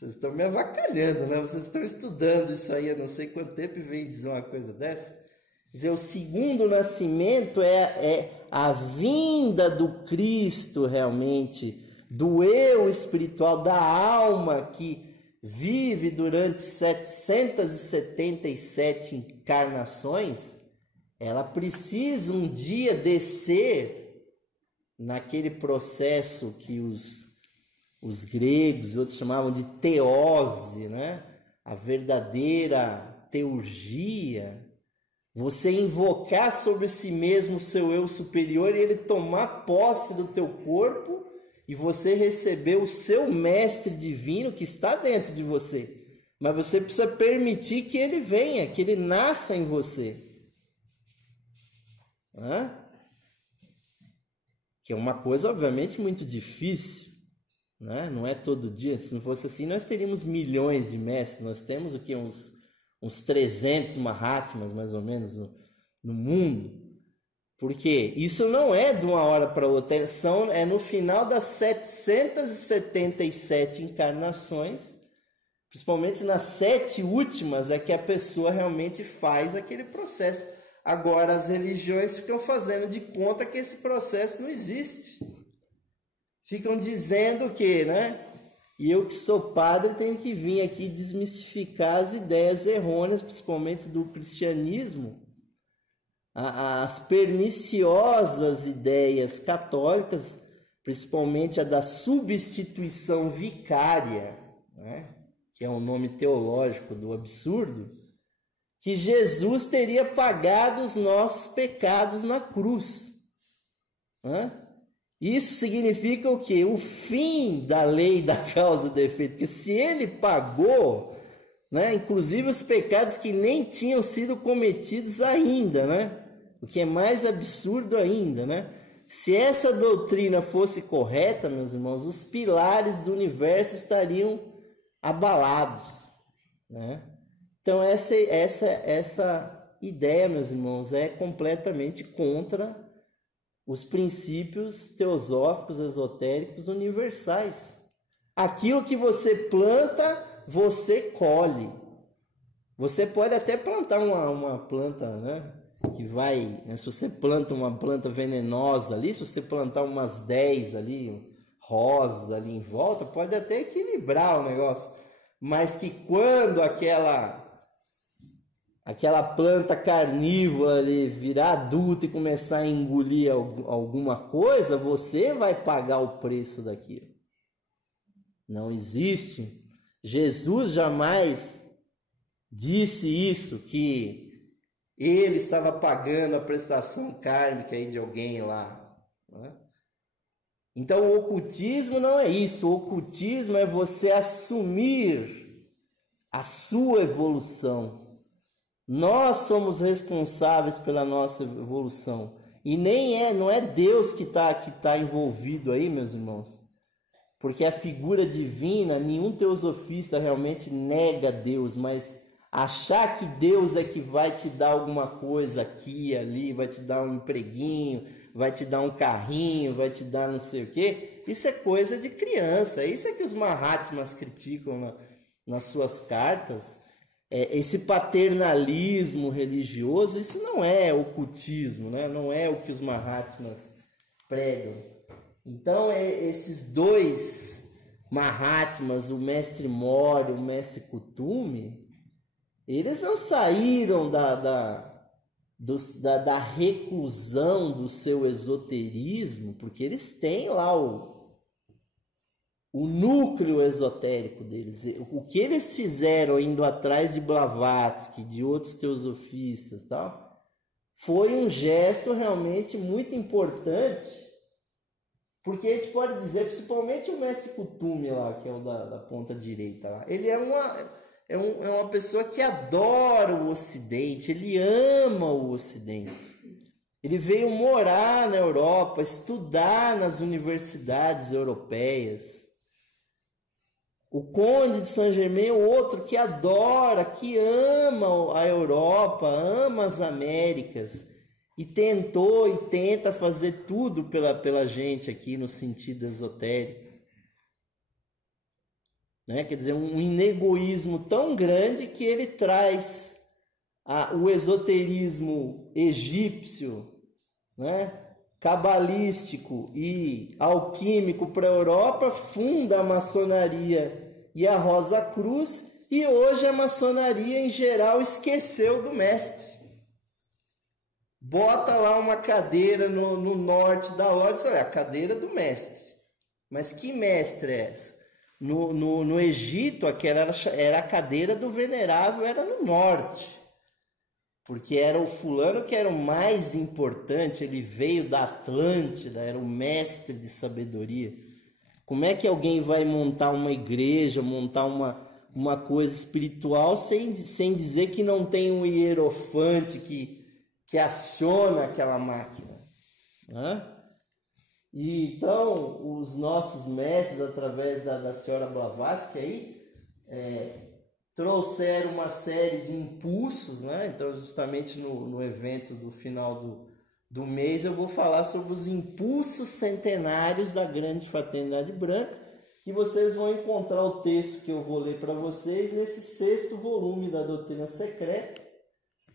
estão me avacalhando, né? Vocês estão estudando isso aí há não sei quanto tempo e vem dizer uma coisa dessa? Quer dizer, o segundo nascimento é a vinda do Cristo realmente, do eu espiritual, da alma que vive durante 777 encarnações. Ela precisa um dia descer naquele processo que os gregos e outros chamavam de teose, né? A verdadeira teurgia. Você invocar sobre si mesmo o seu eu superior e ele tomar posse do teu corpo e você receber o seu mestre divino que está dentro de você. Mas você precisa permitir que ele venha, que ele nasça em você. Que é uma coisa, obviamente, muito difícil. Né? Não é todo dia. Se não fosse assim, nós teríamos milhões de mestres. Nós temos o que? Uns 300 Mahatmas, mais ou menos, no mundo. Porque isso não é de uma hora para outra. É no final das 777 encarnações, principalmente nas 7 últimas, é que a pessoa realmente faz aquele processo. Agora, as religiões ficam fazendo de conta que esse processo não existe. Ficam dizendo que, né? E eu que sou padre tenho que vir aqui desmistificar as ideias errôneas, principalmente do cristianismo, as perniciosas ideias católicas, principalmente a da substituição vicária, né? Que é um nome teológico do absurdo, que Jesus teria pagado os nossos pecados na cruz. Isso significa o quê? O fim da lei da causa e do efeito. Porque se ele pagou, né, inclusive os pecados que nem tinham sido cometidos ainda, né? O que é mais absurdo ainda, né? Se essa doutrina fosse correta, meus irmãos, os pilares do universo estariam abalados, né? Então essa ideia, meus irmãos, é completamente contra os princípios teosóficos, esotéricos, universais. Aquilo que você planta, você colhe. Você pode até plantar uma planta, né? Que vai, né? Se você planta uma planta venenosa ali, se você plantar umas 10 ali, rosas ali em volta, pode até equilibrar o negócio. Mas que quando aquela planta carnívora ali virar adulta e começar a engolir alguma coisa, você vai pagar o preço daquilo. Não existe. Jesus jamais disse isso, que ele estava pagando a prestação kármica aí de alguém lá. Né? Então o ocultismo não é isso. O ocultismo é você assumir a sua evolução. Nós somos responsáveis pela nossa evolução. E não é Deus que tá envolvido aí, meus irmãos. Porque a figura divina, nenhum teosofista realmente nega Deus, mas achar que Deus é que vai te dar alguma coisa aqui, ali, vai te dar um empreguinho, vai te dar um carrinho, vai te dar não sei o quê, isso é coisa de criança. Isso é que os Mahatmas criticam nas suas cartas, esse paternalismo religioso, isso não é ocultismo, né? Não é o que os Mahatmas pregam. Então, esses dois Mahatmas, o mestre Mori e o mestre Kuthumi, eles não saíram da reclusão do seu esoterismo, porque eles têm lá o núcleo esotérico deles. O que eles fizeram indo atrás de Blavatsky, de outros teosofistas e tal, foi um gesto realmente muito importante, porque a gente pode dizer, principalmente o mestre Kuthumi lá, que é o da ponta direita lá, ele é uma pessoa que adora o Ocidente, ele ama o Ocidente. Ele veio morar na Europa, estudar nas universidades europeias. O Conde de Saint-Germain é outro que adora, que ama a Europa, ama as Américas, e tentou e tenta fazer tudo pela gente aqui no sentido esotérico. Né? Quer dizer, um inegoísmo tão grande que ele traz o esoterismo egípcio, né? Cabalístico e alquímico para a Europa, funda a maçonaria e a Rosa Cruz, e hoje a maçonaria em geral esqueceu do mestre. Bota lá uma cadeira no norte da loja, olha, a cadeira do mestre. Mas que mestre é essa? No Egito, aquela era a cadeira do venerável, era no norte. Porque era o fulano que era o mais importante, ele veio da Atlântida, era o mestre de sabedoria. Como é que alguém vai montar uma igreja, montar uma coisa espiritual sem dizer que não tem um hierofante que aciona aquela máquina? E então, os nossos mestres, através da senhora Blavatsky aí, trouxeram uma série de impulsos, né? Então, justamente no evento do final do mês, eu vou falar sobre os impulsos centenários da Grande Fraternidade Branca, que vocês vão encontrar o texto que eu vou ler para vocês nesse 6º volume da Doutrina Secreta.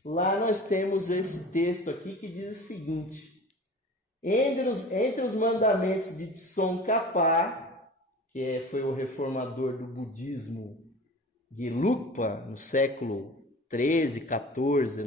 Lá nós temos esse texto aqui que diz o seguinte: entre os mandamentos de Tsongkhapa, que foi o reformador do budismo Gelugpa, no século 13, 14,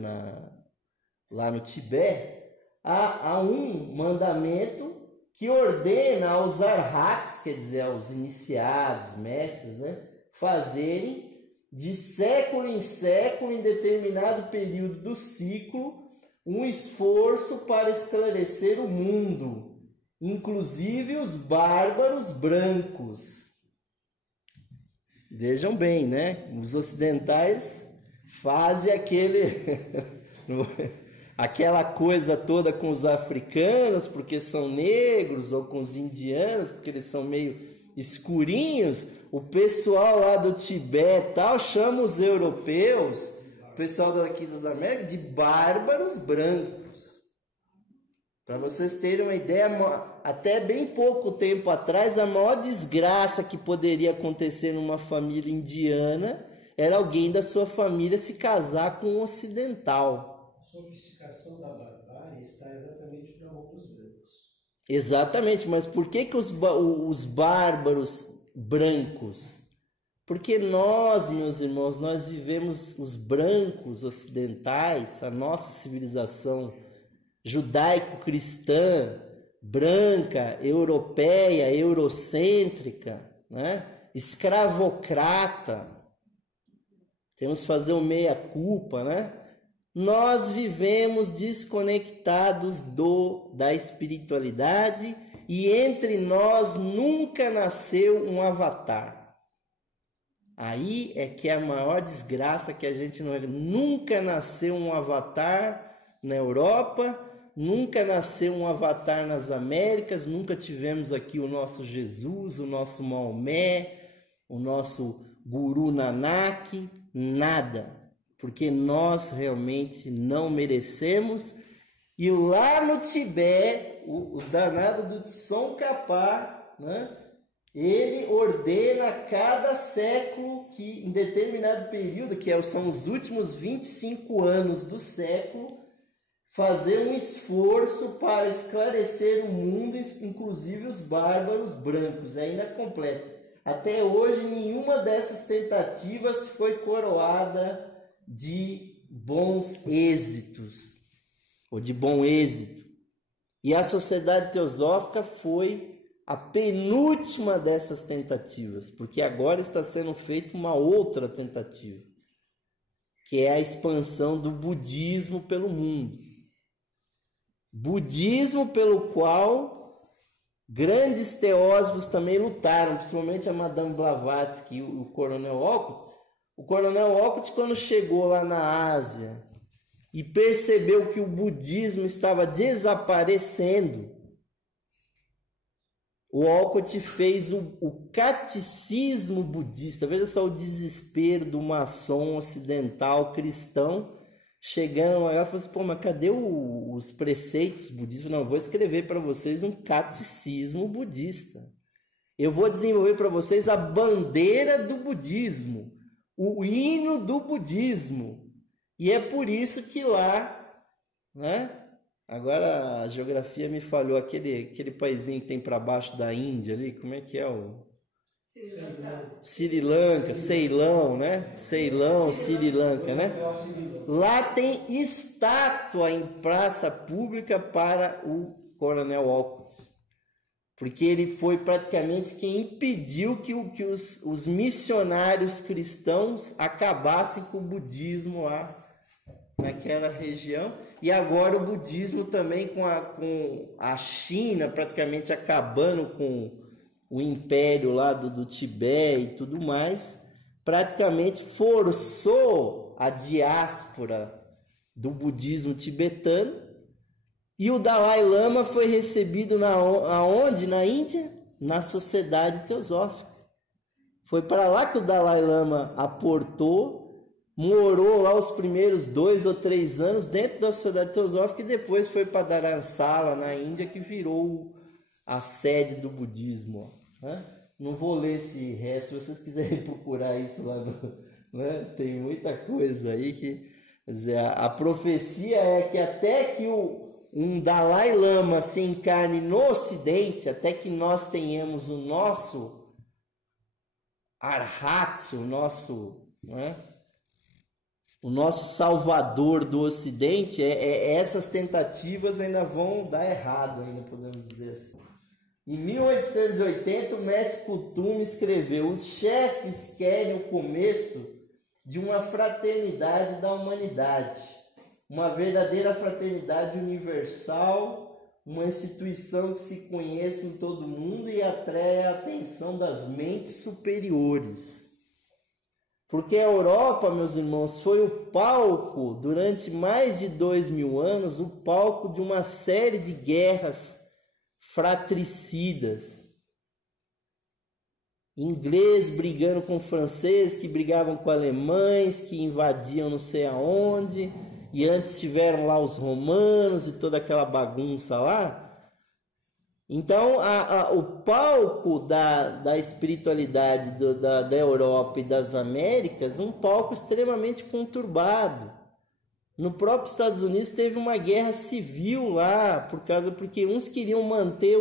lá no Tibete, há um mandamento que ordena aos arhats, quer dizer, aos iniciados, mestres, né, fazerem de século em século, em determinado período do ciclo, um esforço para esclarecer o mundo, inclusive os bárbaros brancos. Vejam bem, né? Os ocidentais fazem aquela coisa toda com os africanos porque são negros, ou com os indianos porque eles são meio escurinhos. O pessoal lá do Tibete tal chama os europeus, o pessoal daqui das Américas, de bárbaros brancos. Para vocês terem uma ideia, até bem pouco tempo atrás, a maior desgraça que poderia acontecer numa família indiana era alguém da sua família se casar com um ocidental. A sofisticação da barbárie está exatamente para outros brancos. Exatamente, mas por que os bárbaros brancos? Porque nós, meus irmãos, nós vivemos os brancos ocidentais, a nossa civilização judaico-cristã, branca, europeia, eurocêntrica, né? Escravocrata. Temos que fazer o meia-culpa, né? Nós vivemos desconectados da espiritualidade, e entre nós nunca nasceu um avatar. Aí é que é a maior desgraça que a gente não... Nunca nasceu um avatar na Europa, nunca nasceu um avatar nas Américas, nunca tivemos aqui o nosso Jesus, o nosso Maomé, o nosso Guru Nanak, nada. Porque nós realmente não merecemos. E lá no Tibete, o danado do Tsongkhapa, né? ele ordena a cada século que, em determinado período, que são os últimos 25 anos do século, fazer um esforço para esclarecer o mundo, inclusive os bárbaros brancos. Ainda completa. Até hoje, nenhuma dessas tentativas foi coroada de bons êxitos, ou de bom êxito. E a Sociedade Teosófica foi a penúltima dessas tentativas, porque agora está sendo feita uma outra tentativa, que é a expansão do budismo pelo mundo. Budismo pelo qual grandes teósofos também lutaram, principalmente a Madame Blavatsky e o Coronel Olcott. O Coronel Olcott, quando chegou lá na Ásia e percebeu que o budismo estava desaparecendo, o Olcott fez o catecismo budista. Veja só o desespero do maçom ocidental cristão, chegando lá e falou assim: pô, mas cadê os preceitos budistas? Não, eu vou escrever para vocês um catecismo budista. Eu vou desenvolver para vocês a bandeira do budismo, o hino do budismo. E é por isso que lá, né? Agora a geografia me falhou, aquele paizinho que tem para baixo da Índia ali, como é que é o... Sri Lanka, Ceilão, né? Ceilão, Sri Lanka, né? Lá tem estátua em praça pública para o Coronel Olcott, porque ele foi praticamente quem impediu que os missionários cristãos acabassem com o budismo lá naquela região. E agora o budismo também com a China praticamente acabando com o império lá do Tibete e tudo mais, praticamente forçou a diáspora do budismo tibetano. E o Dalai Lama foi recebido aonde? Na Índia? Na Sociedade Teosófica. Foi para lá que o Dalai Lama aportou, morou lá os primeiros 2 ou 3 anos dentro da Sociedade Teosófica e depois foi para Dharamsala, na Índia, que virou a sede do budismo. Né? Não vou ler esse resto, se vocês quiserem procurar isso lá, né? Tem muita coisa aí que... Quer dizer, a profecia é que até que um Dalai Lama se encarne no Ocidente, até que nós tenhamos o nosso Arhat, o nosso... Né? O nosso salvador do Ocidente, essas tentativas ainda vão dar errado, ainda podemos dizer assim. Em 1880, o mestre Kuthumi escreveu: os chefes querem o começo de uma fraternidade da humanidade, uma verdadeira fraternidade universal, uma instituição que se conheça em todo o mundo e atrai a atenção das mentes superiores. Porque a Europa, meus irmãos, foi o palco, durante mais de 2000 anos, o palco de uma série de guerras fratricidas. Inglês brigando com franceses, que brigavam com alemães, que invadiam não sei aonde, e antes tiveram lá os romanos e toda aquela bagunça lá. Então, o palco da espiritualidade da Europa e das Américas, um palco extremamente conturbado. No próprio Estados Unidos teve uma guerra civil lá, porque uns queriam manter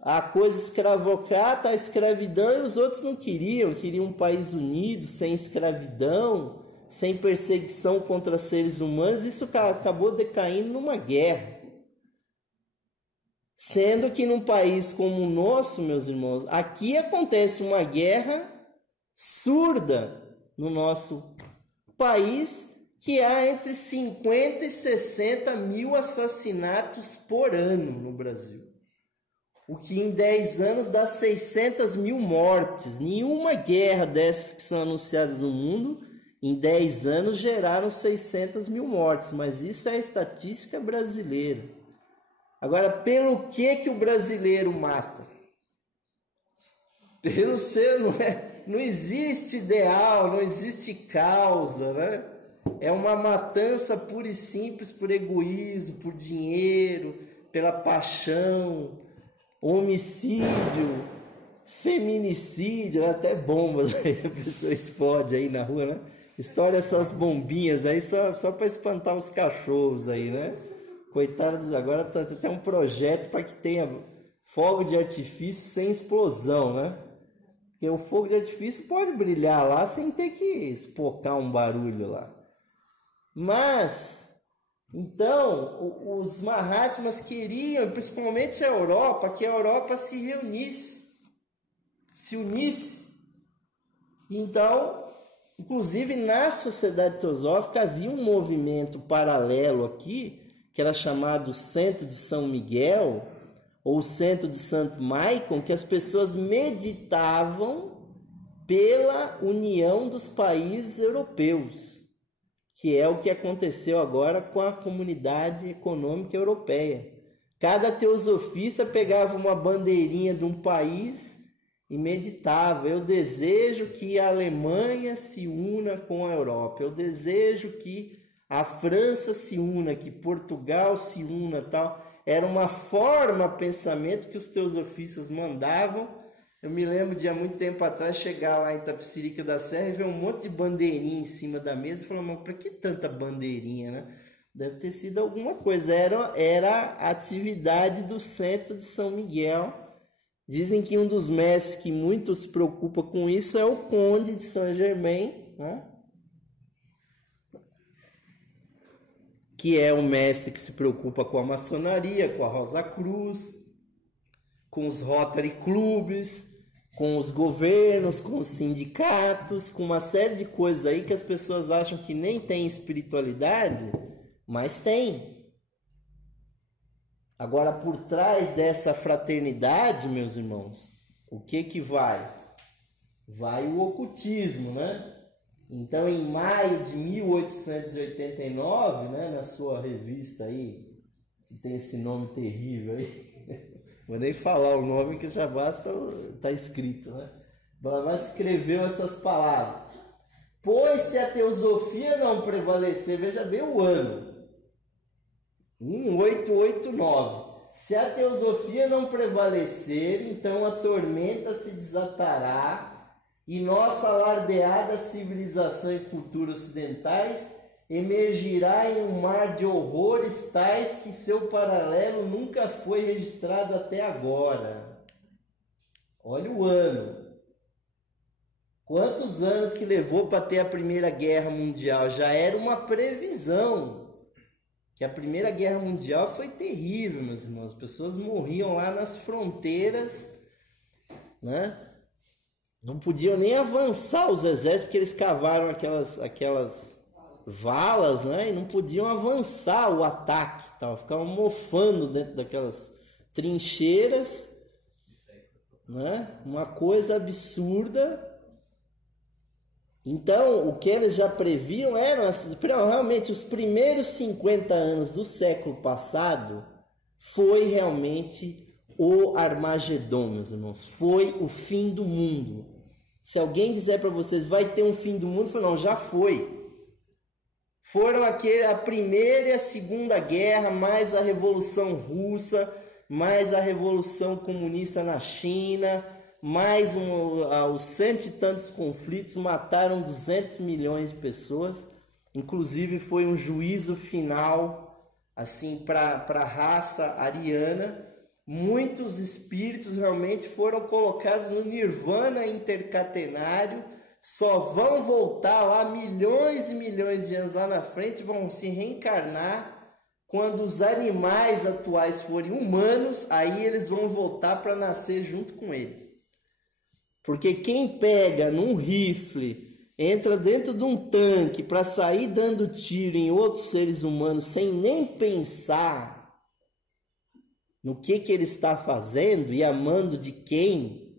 a coisa escravocrata, a escravidão, e os outros não queriam um país unido, sem escravidão, sem perseguição contra seres humanos. Isso acabou decaindo numa guerra. Sendo que num país como o nosso, meus irmãos, aqui acontece uma guerra surda no nosso país, que há entre 50 e 60 mil assassinatos por ano no Brasil. O que em 10 anos dá 600 mil mortes. Nenhuma guerra dessas que são anunciadas no mundo, em 10 anos geraram 600 mil mortes. Mas isso é a estatística brasileira. Agora, pelo que o brasileiro mata? Pelo seu, não existe ideal, não existe causa, né? É uma matança pura e simples por egoísmo, por dinheiro, pela paixão, homicídio, feminicídio, até bombas aí, a pessoa explode aí na rua, né? Estoura essas bombinhas aí só para espantar os cachorros aí, né? Coitados, agora tem um projeto para que tenha fogo de artifício sem explosão, né? Porque o fogo de artifício pode brilhar lá sem ter que espocar um barulho lá. Mas, então, os Mahatmas queriam, principalmente a Europa, que a Europa se reunisse, se unisse. Então, inclusive na Sociedade Teosófica havia um movimento paralelo aqui, que era chamado Centro de São Miguel, ou Centro de Santo Maicon, que as pessoas meditavam pela união dos países europeus, que é o que aconteceu agora com a Comunidade Econômica Europeia. Cada teosofista pegava uma bandeirinha de um país e meditava: eu desejo que a Alemanha se una com a Europa, eu desejo que a França se una, que Portugal se una, tal. Era uma forma, pensamento que os teosofistas mandavam. Eu me lembro de há muito tempo atrás chegar lá em Itapecerica da Serra e ver um monte de bandeirinha em cima da mesa e falar: mas para que tanta bandeirinha, né? Deve ter sido alguma coisa. Era a atividade do Centro de São Miguel. Dizem que um dos mestres que muito se preocupa com isso é o Conde de Saint-Germain, né? Que é o mestre que se preocupa com a maçonaria, com a Rosa Cruz, com os Rotary Clubes, com os governos, com os sindicatos, com uma série de coisas aí que as pessoas acham que nem tem espiritualidade, mas tem. Agora, por trás dessa fraternidade, meus irmãos, o que vai? Vai o ocultismo, né? Então, em maio de 1889, né, na sua revista aí, que tem esse nome terrível aí, vou nem falar o nome que já basta, tá escrito, né? Mas escreveu essas palavras: pois se a teosofia não prevalecer, veja bem o ano, 1889, se a teosofia não prevalecer, então a tormenta se desatará e nossa alardeada civilização e cultura ocidentais emergirá em um mar de horrores tais que seu paralelo nunca foi registrado até agora. Olha o ano. Quantos anos que levou para ter a Primeira Guerra Mundial? Já era uma previsão. Que a Primeira Guerra Mundial foi terrível, meus irmãos. As pessoas morriam lá nas fronteiras, né? Não podiam nem avançar os exércitos, porque eles cavaram aquelas valas, né? E não podiam avançar o ataque, tal. Ficavam mofando dentro daquelas trincheiras, né? Uma coisa absurda. Então, o que eles já previam eram realmente os primeiros 50 anos do século passado, foi realmente o Armagedon, meus irmãos. Foi o fim do mundo. Se alguém disser para vocês, vai ter um fim do mundo, não, já foi. Foram a Primeira e a Segunda Guerra, mais a Revolução Russa, mais a Revolução Comunista na China, mais os cento e tantos conflitos, mataram 200 milhões de pessoas. Inclusive foi um juízo final assim para a raça ariana. Muitos espíritos realmente foram colocados no nirvana intercatenário, só vão voltar lá milhões e milhões de anos lá na frente, vão se reencarnar quando os animais atuais forem humanos, aí eles vão voltar para nascer junto com eles. Porque quem pega num rifle, entra dentro de um tanque para sair dando tiro em outros seres humanos sem nem pensar no que ele está fazendo e amando de quem?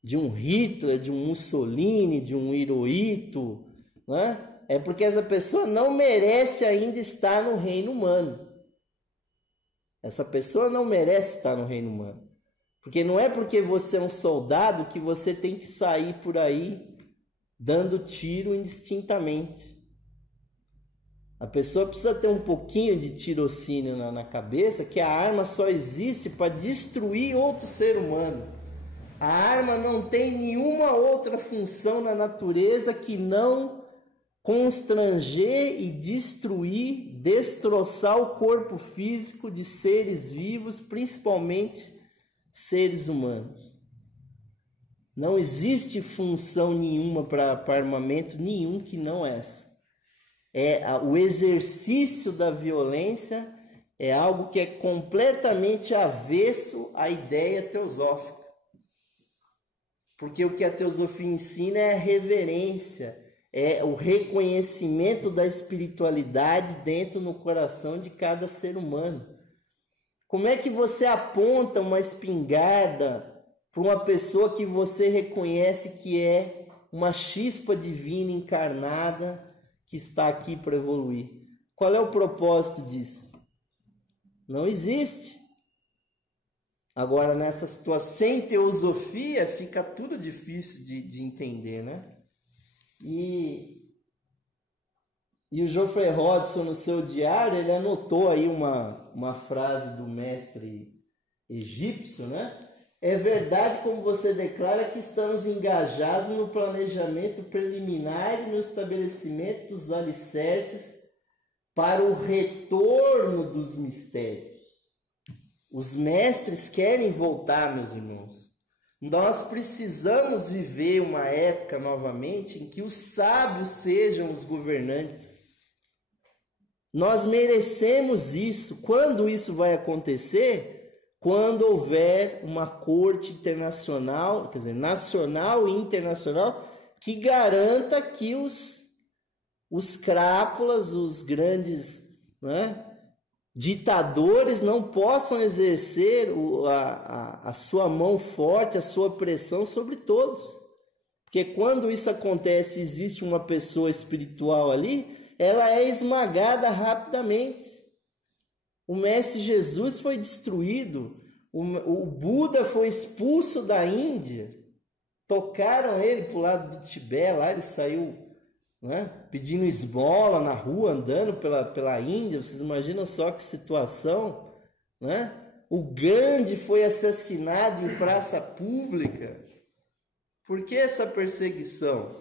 De um Hitler, de um Mussolini, de um Hirohito, né? É porque essa pessoa não merece ainda estar no reino humano. Essa pessoa não merece estar no reino humano. Porque não é porque você é um soldado que você tem que sair por aí dando tiro indistintamente. A pessoa precisa ter um pouquinho de tirocínio na cabeça, que a arma só existe para destruir outro ser humano. A arma não tem nenhuma outra função na natureza que não constranger e destruir, destroçar o corpo físico de seres vivos, principalmente seres humanos. Não existe função nenhuma para armamento nenhum que não essa. O exercício da violência é algo que é completamente avesso à ideia teosófica. Porque o que a teosofia ensina é a reverência, é o reconhecimento da espiritualidade dentro no coração de cada ser humano. Como é que você aponta uma espingarda para uma pessoa que você reconhece que é uma chispa divina encarnada que está aqui para evoluir? Qual é o propósito disso? Não existe. Agora, nessa situação, sem teosofia, fica tudo difícil de entender, né? E o Geoffrey Hodgson, no seu diário, ele anotou aí uma frase do mestre egípcio, né? É verdade, como você declara, que estamos engajados no planejamento preliminar e no estabelecimento dos alicerces para o retorno dos mistérios. Os mestres querem voltar, meus irmãos. Nós precisamos viver uma época novamente em que os sábios sejam os governantes. Nós merecemos isso. Quando isso vai acontecer? Quando houver uma corte internacional, quer dizer, nacional e internacional, que garanta que os crápulas, os grandes, né, ditadores não possam exercer a sua mão forte, a sua pressão sobre todos. Porque quando isso acontece, existe uma pessoa espiritual ali, ela é esmagada rapidamente. O Mestre Jesus foi destruído, o Buda foi expulso da Índia, tocaram ele para o lado do Tibete, lá ele saiu, né, pedindo esmola na rua, andando pela Índia. Vocês imaginam só que situação, né? O Gandhi foi assassinado em praça pública. Por que essa perseguição?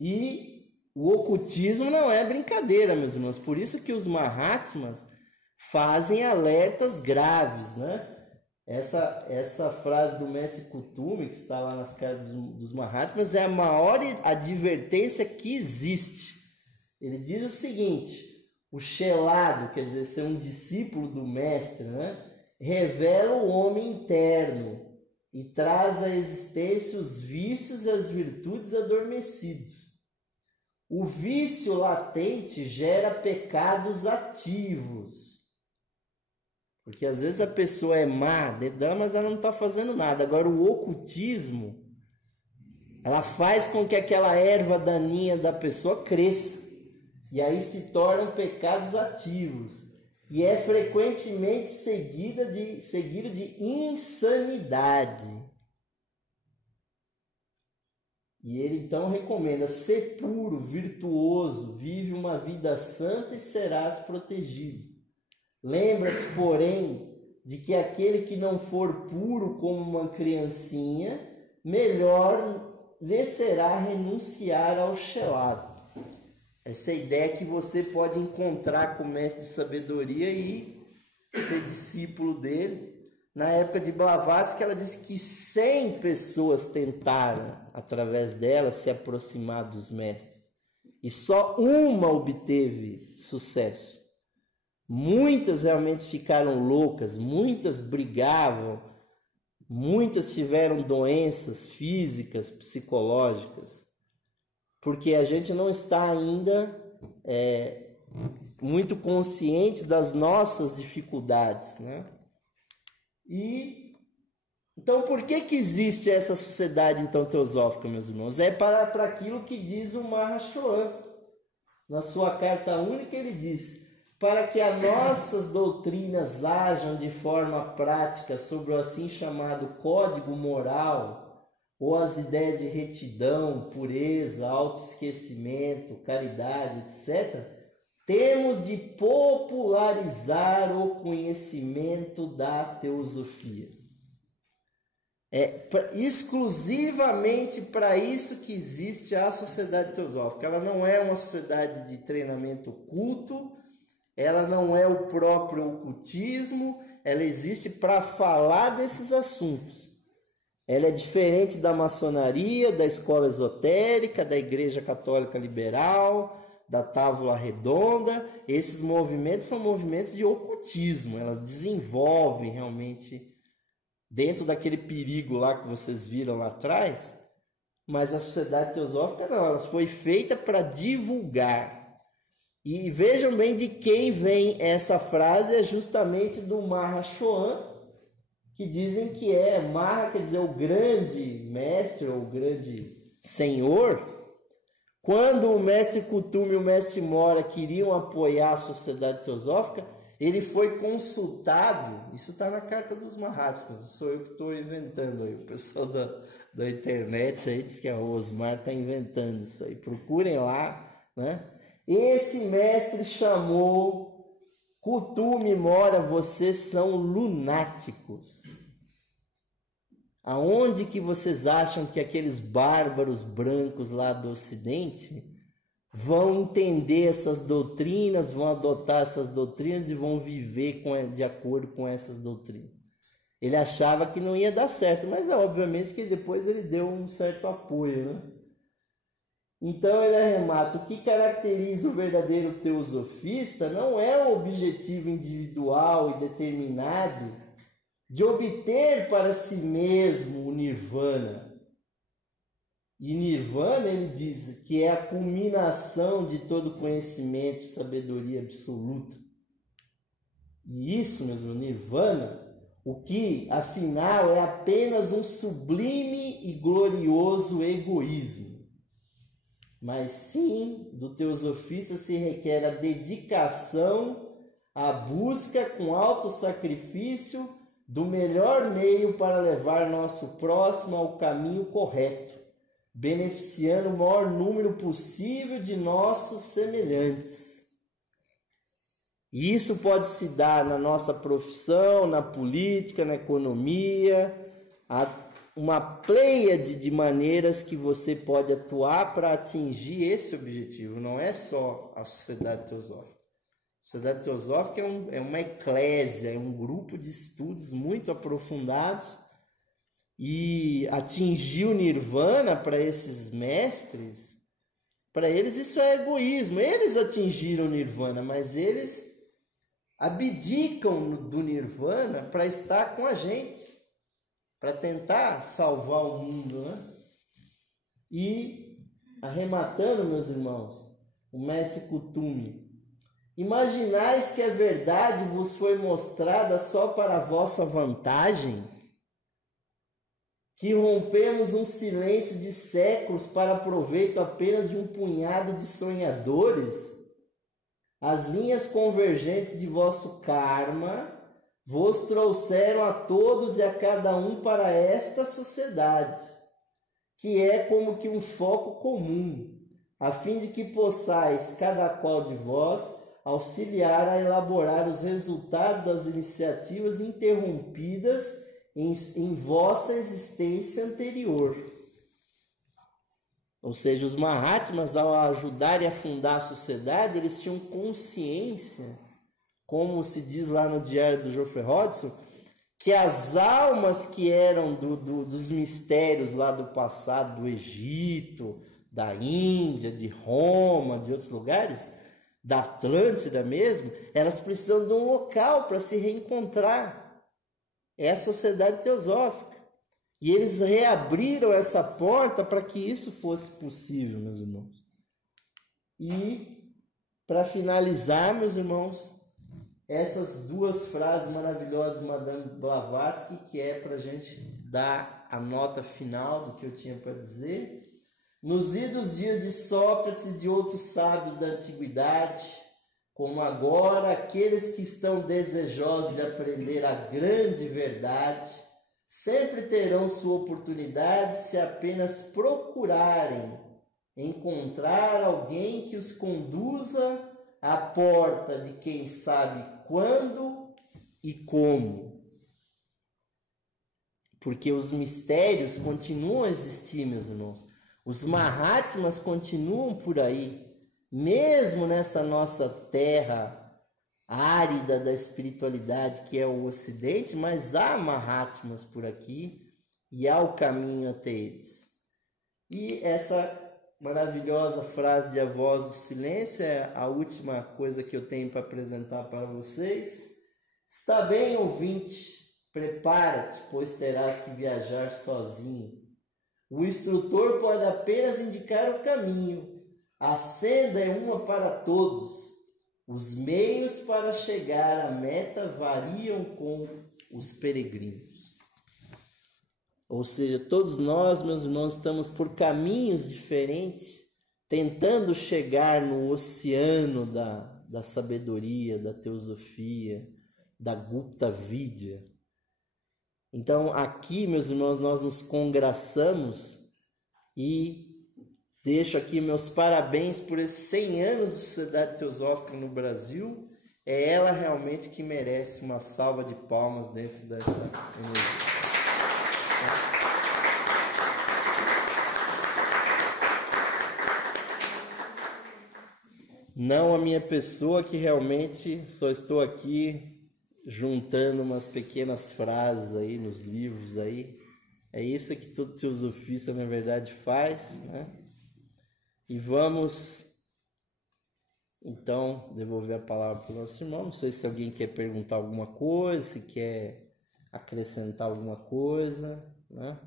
E o ocultismo não é brincadeira, meus irmãos. Por isso que os Mahatmas fazem alertas graves, né? Essa frase do mestre Kutumi, que está lá nas cartas dos Mahatmas, é a maior advertência que existe. Ele diz o seguinte: o chelado, quer dizer, ser um discípulo do mestre, né, revela o homem interno e traz à existência os vícios e as virtudes adormecidos. O vício latente gera pecados ativos. Porque às vezes a pessoa é má, mas ela não está fazendo nada. Agora o ocultismo, ela faz com que aquela erva daninha da pessoa cresça. E aí se tornam pecados ativos. E é frequentemente seguido de insanidade. E ele então recomenda: ser puro, virtuoso, vive uma vida santa e serás protegido. Lembra-te, porém, de que aquele que não for puro como uma criancinha, melhor lhe será renunciar ao chelado. Essa é a ideia que você pode encontrar com o mestre de sabedoria e ser discípulo dele. Na época de Blavatsky, ela disse que 100 pessoas tentaram, através dela, se aproximar dos mestres. E só uma obteve sucesso. Muitas realmente ficaram loucas, muitas brigavam, muitas tiveram doenças físicas, psicológicas. Porque a gente não está ainda muito consciente das nossas dificuldades, né? E então, por que existe essa sociedade então teosófica, meus irmãos? É para aquilo que diz o Mahashohan. Na sua carta única ele diz: para que as nossas doutrinas ajam de forma prática sobre o assim chamado código moral, ou as ideias de retidão, pureza, autoesquecimento, caridade, etc., temos de popularizar o conhecimento da teosofia. Exclusivamente para isso que existe a Sociedade Teosófica. Ela não é uma sociedade de treinamento oculto, ela não é o próprio ocultismo, ela existe para falar desses assuntos. Ela é diferente da maçonaria, da escola esotérica, da Igreja Católica Liberal, da Távola Redonda. Esses movimentos são movimentos de ocultismo, elas desenvolvem realmente dentro daquele perigo lá que vocês viram lá atrás, mas a Sociedade Teosófica não, ela foi feita para divulgar. E vejam bem de quem vem essa frase, é justamente do Maha Chohan, que dizem que Maha quer dizer o grande mestre, ou o grande senhor. Quando o mestre Kuthumi e o mestre Mora queriam apoiar a Sociedade Teosófica, ele foi consultado, isso está na Carta dos Mahats, não sou eu que estou inventando aí, o pessoal da internet aí diz que a Osmar está inventando isso aí, procurem lá, né? Esse mestre chamou Kuthumi e Mora, vocês são lunáticos. Aonde que vocês acham que aqueles bárbaros brancos lá do Ocidente vão entender essas doutrinas, vão adotar essas doutrinas e vão viver de acordo com essas doutrinas? Ele achava que não ia dar certo, mas obviamente que depois ele deu um certo apoio, né? Então ele arremata: o que caracteriza o verdadeiro teosofista não é o objetivo individual e determinado de obter para si mesmo o nirvana. E nirvana, ele diz, que é a culminação de todo conhecimento e sabedoria absoluta. E isso, mesmo, nirvana, o que, afinal, é apenas um sublime e glorioso egoísmo. Mas sim, do teosofista se requer a dedicação, a busca com alto sacrifício do melhor meio para levar nosso próximo ao caminho correto, beneficiando o maior número possível de nossos semelhantes. E isso pode se dar na nossa profissão, na política, na economia, uma pleiade de maneiras que você pode atuar para atingir esse objetivo. Não é só a Sociedade Teosófica. A Sociedade Teosófica é uma eclésia, é um grupo de estudos muito aprofundados. E atingir o nirvana para esses mestres, para eles isso é egoísmo. Eles atingiram o nirvana, mas eles abdicam do nirvana para estar com a gente, para tentar salvar o mundo, né? E arrematando, meus irmãos, o mestre Kuthumi: imaginais que a verdade vos foi mostrada só para a vossa vantagem? Que rompemos um silêncio de séculos para proveito apenas de um punhado de sonhadores? As linhas convergentes de vosso karma vos trouxeram a todos e a cada um para esta sociedade, que é como que um foco comum, a fim de que possais, cada qual de vós, auxiliar a elaborar os resultados das iniciativas interrompidas em vossa existência anterior. Ou seja, os Mahatmas, ao ajudarem a fundar a sociedade, eles tinham consciência, como se diz lá no diário do Geoffrey Hodgson, que as almas que eram dos mistérios lá do passado, do Egito, da Índia, de Roma, de outros lugares, da Atlântida mesmo, elas precisam de um local para se reencontrar. É a Sociedade Teosófica. E eles reabriram essa porta para que isso fosse possível, meus irmãos. E, para finalizar, meus irmãos, essas duas frases maravilhosas de Madame Blavatsky, que é para a gente dar a nota final do que eu tinha para dizer. Nos idos dias de Sócrates e de outros sábios da antiguidade, como agora, aqueles que estão desejosos de aprender a grande verdade sempre terão sua oportunidade se apenas procurarem encontrar alguém que os conduza à porta de quem sabe quando e como. porque os mistérios continuam a existir, meus irmãos. Os Mahatmas continuam por aí, mesmo nessa nossa terra árida da espiritualidade que é o Ocidente, mas há Mahatmas por aqui e há o caminho até eles. E essa maravilhosa frase de A Voz do Silêncio é a última coisa que eu tenho para apresentar para vocês. Está bem, ouvinte, prepara-te, pois terás que viajar sozinho. O instrutor pode apenas indicar o caminho. A senda é uma para todos. Os meios para chegar à meta variam com os peregrinos. Ou seja, todos nós, meus irmãos, estamos por caminhos diferentes, tentando chegar no oceano da sabedoria, da teosofia, da Gupta Vidya. Então, aqui, meus irmãos, nós nos congraçamos e deixo aqui meus parabéns por esses 100 anos de Sociedade Teosófica no Brasil. É ela realmente que merece uma salva de palmas dentro dessa energia. Não a minha pessoa, que realmente só estou aqui juntando umas pequenas frases aí nos livros aí. É isso que todo teosofista na verdade faz, né? E vamos então devolver a palavra para o nosso irmão. Não sei se alguém quer perguntar alguma coisa, se quer acrescentar alguma coisa, né?